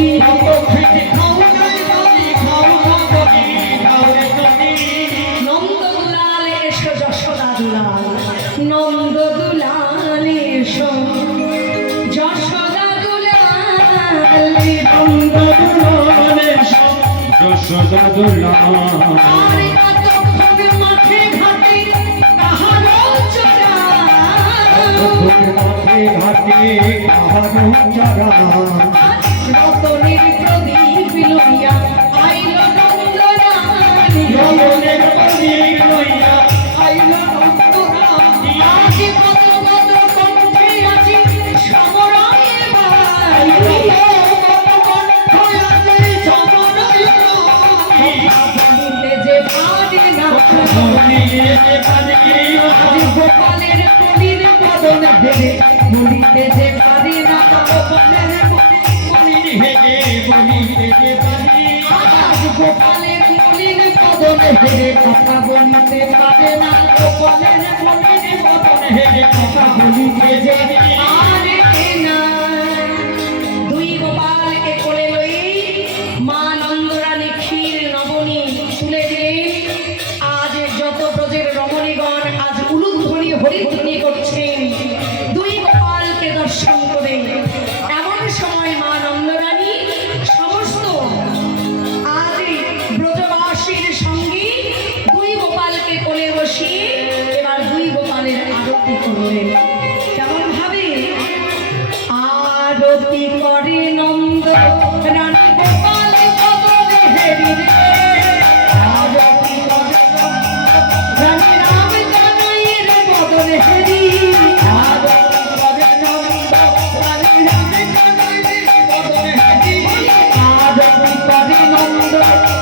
নন্দদুলাল এসো যশোদা দুলাল, নন্দদুলাল এসো যশোদা দুলাল, আরে কতক্ষণ মাঠে ঘাটে কাহারো চড়া, রতনের প্রদীপ লইয়া আইল নন্দরানী, আজি কত কত কণ্ঠে আজি সমরায়ের বাই, বলিতে যে পারে না, আজি গোপালের কলির বদন ভেবে, বলিতে যে পারে না, গোপালের আজ গোপালের কলির বদন ভেবে কথা বলিতে পারে না, গোপালের কলির বদন ভেবে কথা বলিতে যে পারে না। দুই গোপালকে কোলে লই মা নন্দরানী ক্ষীর নবনী তুলে দিলেন। আজ যত ব্রজের রমণীগণ আজ উলুধ্বনি হরিধ্বনি করছেন দুই গোপালকে দর্শন করে। এমন সময় মা নন্দরানী সমস্ত আজ ব্রজবাসীর সঙ্গে দুই গোপালকে কোলে বসিয়ে এবার দুই গোপালের আরতি করলেন। কেমন ভাবে আরতি করে নন্দ রানী গোপাল কদলে হেরি রে, আরতি করে রানী রাম কানাইয়ের বদলে হেরি, আরতি করে নন্দ রানী রাম কানাইয়ের বদলে হেরি, আরতি করে নন্দ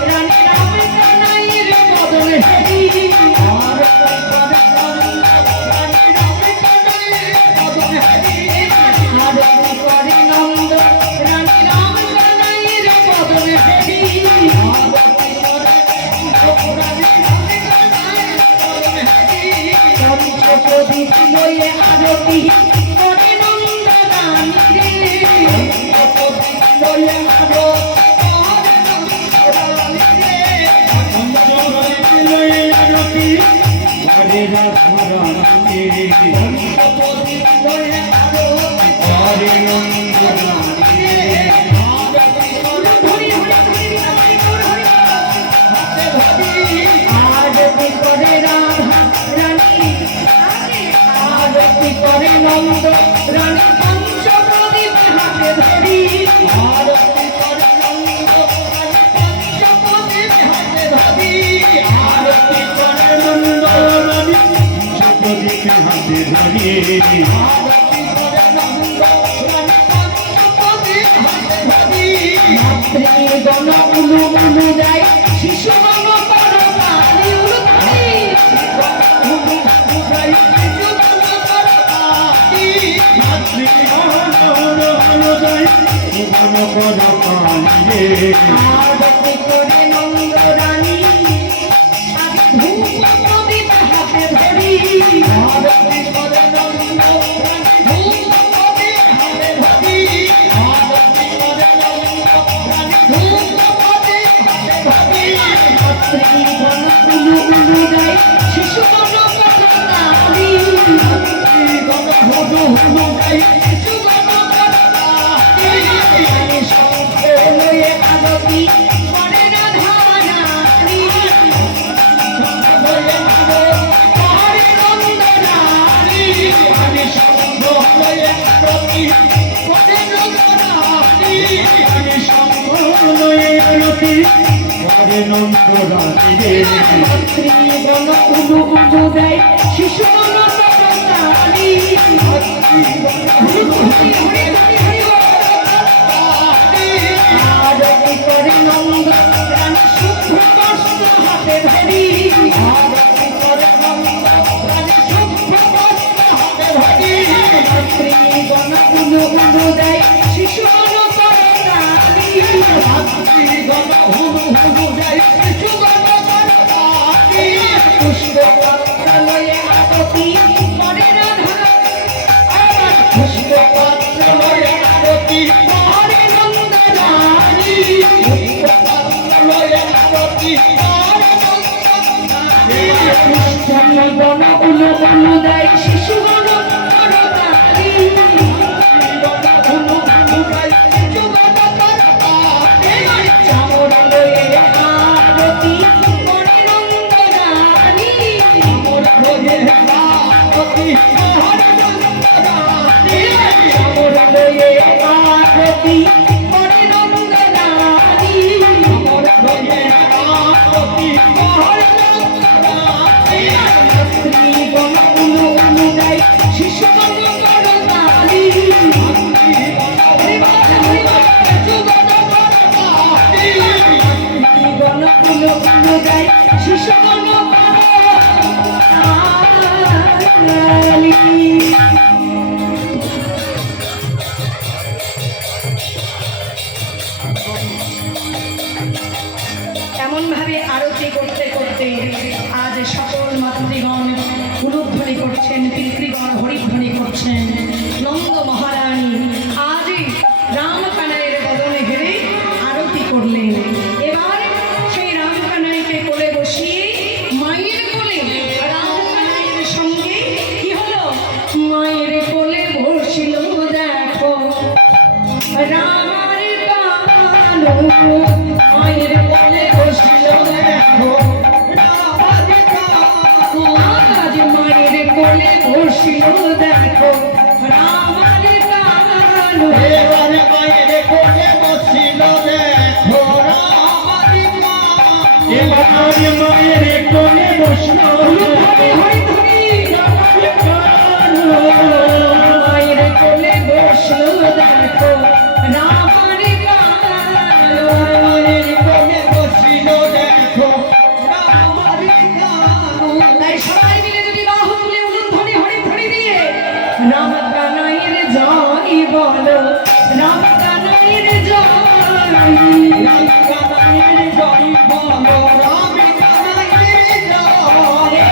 রানী রাম কানাইয়ের বদলে হেরি, আরতি করে নন্দ রানী রাম কানাইয়ের বদলে হেরি, আরতি করে নন্দ রানী রাম কানাইয়ের বদলে হেরি, আরতি করে রানী রাম কানাইয়ের বদলে হেরি, পঞ্চপ্রদীপ লয়ে আরতি করে নন্দ রানী রে, পঞ্চপ্রদীপ লয়ে আরতি করে রানী রে, পঞ্চপ্রদীপ লয়ে আরতি আরতি করে রাধা রানী, আরতি করে নন্দ রানী পঞ্চপ্রদীপ হাতে ধরি, আরতি করে নন্দ রানী পঞ্চপ্রদীপ হাতে ধরি, আরতি করে নন্দ রানী পঞ্চপ্রদীপ হাতে ধরি, আরতি করে নন্দ রানী পঞ্চপ্রদীপ হাতে ধরি, মাতৃগণ উলু উলু দেয় শিশুগণ করতালি উলুধ্বনি, উলু উলু দেয় শিশুগণ করতালি, মাতৃগণ উলু দেয় শিশুগণ করতালি, আরতি করে নন্দ রানী আজ ধূপ প্রদীপ হাতে ধরি, আরতি করে নন্দ রানী ধূপ প্রদীপ হাতে ধরি, আরতি করে নন্দ রানী ধূপ প্রদীপ হাতে ধরি, মাতৃগণ উলু উলু দেয় শিশুগণ করতালি, মাতৃগণ উলু উলু দেয় শিশুগণ করতালি, শঙ্খ লয়ে আরতি করে রাধা রানী, শঙ্খ লয়ে আরতি করে নন্দ রানী, শঙ্খ লয়ে আরতি করে নন্দ রানী, শঙ্খ লয়ে আরতি করে নন্দ রানী রে, মাতৃগণ উলু উলু দেয় শিশুগণ করতালি, মাতৃগণ উলু উলু দেয় আরতি করে নন্দ রানী শুভ্র বস্ত্র হাতে ধরি, আরতি করে নন্দ রানী শুভ্র বস্ত্র হাতে ধরি, মাতৃগণ উলু উলু দেয় শিশুগণ করতালি, মাতৃগণ উলু উলু দেয় শিশুগণ করতালি, পুষ্পপত্র লয়ে আরতি করে রাধা, পুষ্টি বনগুলো অনুদায় শিশুগণ করতালি চামর লয়ে আরতি করে নন্দরানী চামর লয়ে আরতি করে নন্দরানী স্ত্রীগণ অনুদায় শিশুগণ করতালি স্ত্রীগণ অনুদায় শিশুগণ করতালি। এমন ভাবে আরতি করতে করতে আজ সকল মাতৃগণ উলুধ্বনি করছেন, পিতৃগণ হরিধ্বনি করছেন। নন্দ মহারানী আজ রামকানাইয়ের বদনে হেরে আরতি করলেন। এবার সেই রামকানাইকে কোলে বসিয়ে মায়ের কোলে রামকানাইয়ের সঙ্গে কি হলো, মায়ের কোলে বসিল দেখো রামার কানো, মায়ের কোলে বসিল দেখো আজ মায়ের কোলে বসিল দেখো রামার কানো। এবার মায়ের কোলে বসলো মায়ের কোলে বসলো দেখো রামার কানো। তাই সবাই মিলে যদি বাহু তুলে উলুধ্বনি হরিধ্বনি দিয়ে রামকানাইয়ের জয় বলো, রামকানাইয়ের জয়।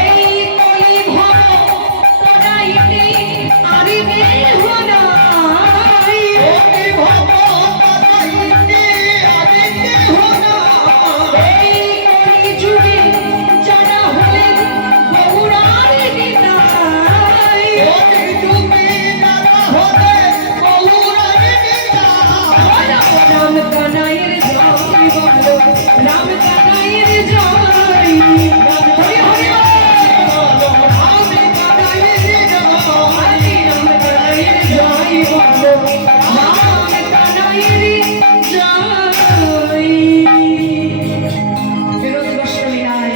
এই কলি ভব তরাইতে আরিবে হোনাই, এই কলি যুগে যারা হলেন গৌরার নিতাই, রামকানাইয়ের জয় বলো, রামকানাইয়ের জয়। হরি হরি রামকানাইয়ের জয় বলো, রামকানাইয়ের জয়। ফেরত গোস্বামীরায়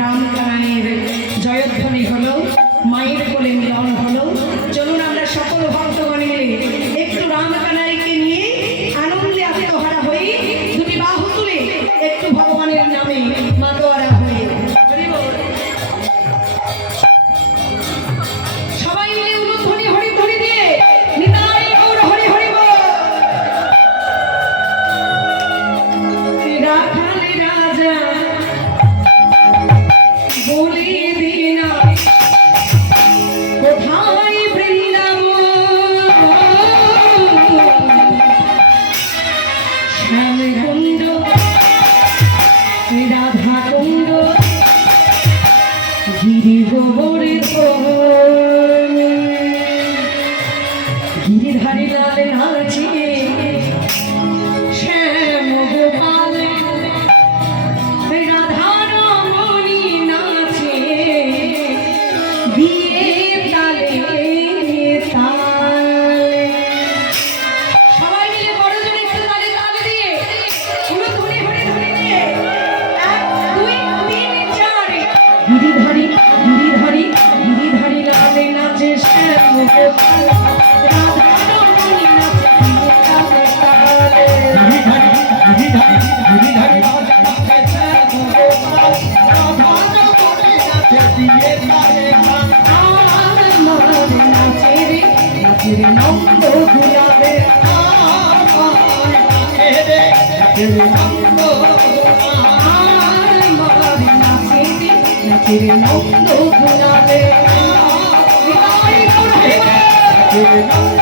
রামকানাইয়ের জয়ধ্বনি হলো, মায়ের কোলে মিলন হলো। চলুন আমরা সকল ভক্তগণ মিলে একটু রামকানাইকে নিয়ে আনন্দে আত্মহারা হই, দুটি বাহু তুলে একটু ভগবানের নামে মাতোয়ারা হই। হরি বল। সবাই মিলে উলুধ্বনি হরিধ্বনি দিয়ে নিতাই গৌর হরি হরি বল। রাখাল রাজা বলি দিনা কোথায় বৃন্দাবন, শ্যামকুণ্ড রাধা কুণ্ড গিরি গোবরে গিরিধারী লাল নাচে শ্যাম গোপাল রাধা রমণী নাচে বিয়ে তালে তালে। সবাই মিলে বড় জোরে একটু তালে তালে দিয়ে উলুধ্বনি হরিধ্বনি দিয়ে 1 2 3 4 গিরিধারী গিরিধারী গিরিধারী লালে নাচে শ্যাম গোপাল রাধা রমণী নাচে বিয়ে তালে তালে। আমার নাচে রে নাচে রে নন্দ গুলাবে, আমার নাচে রে নাচে রে নন্দ গুলাবে। নিতাই গৌর হরি বল।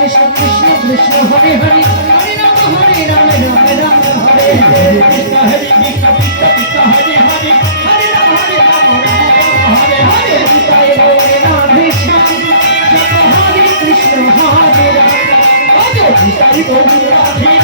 কৃষ্ণ কৃষ্ণ কৃষ্ণ হরে হরে হরে রাম রাম রাম হরে কৃষ্ণ হরে কৃষ্ণ কৃষ্ণ কৃষ্ণ হরে হরে হরে রাম হরে হরে নিতাই গৌর রাধে শ্যাম জপ হরে কৃষ্ণ হরে রাম নিতাই গৌর রাধে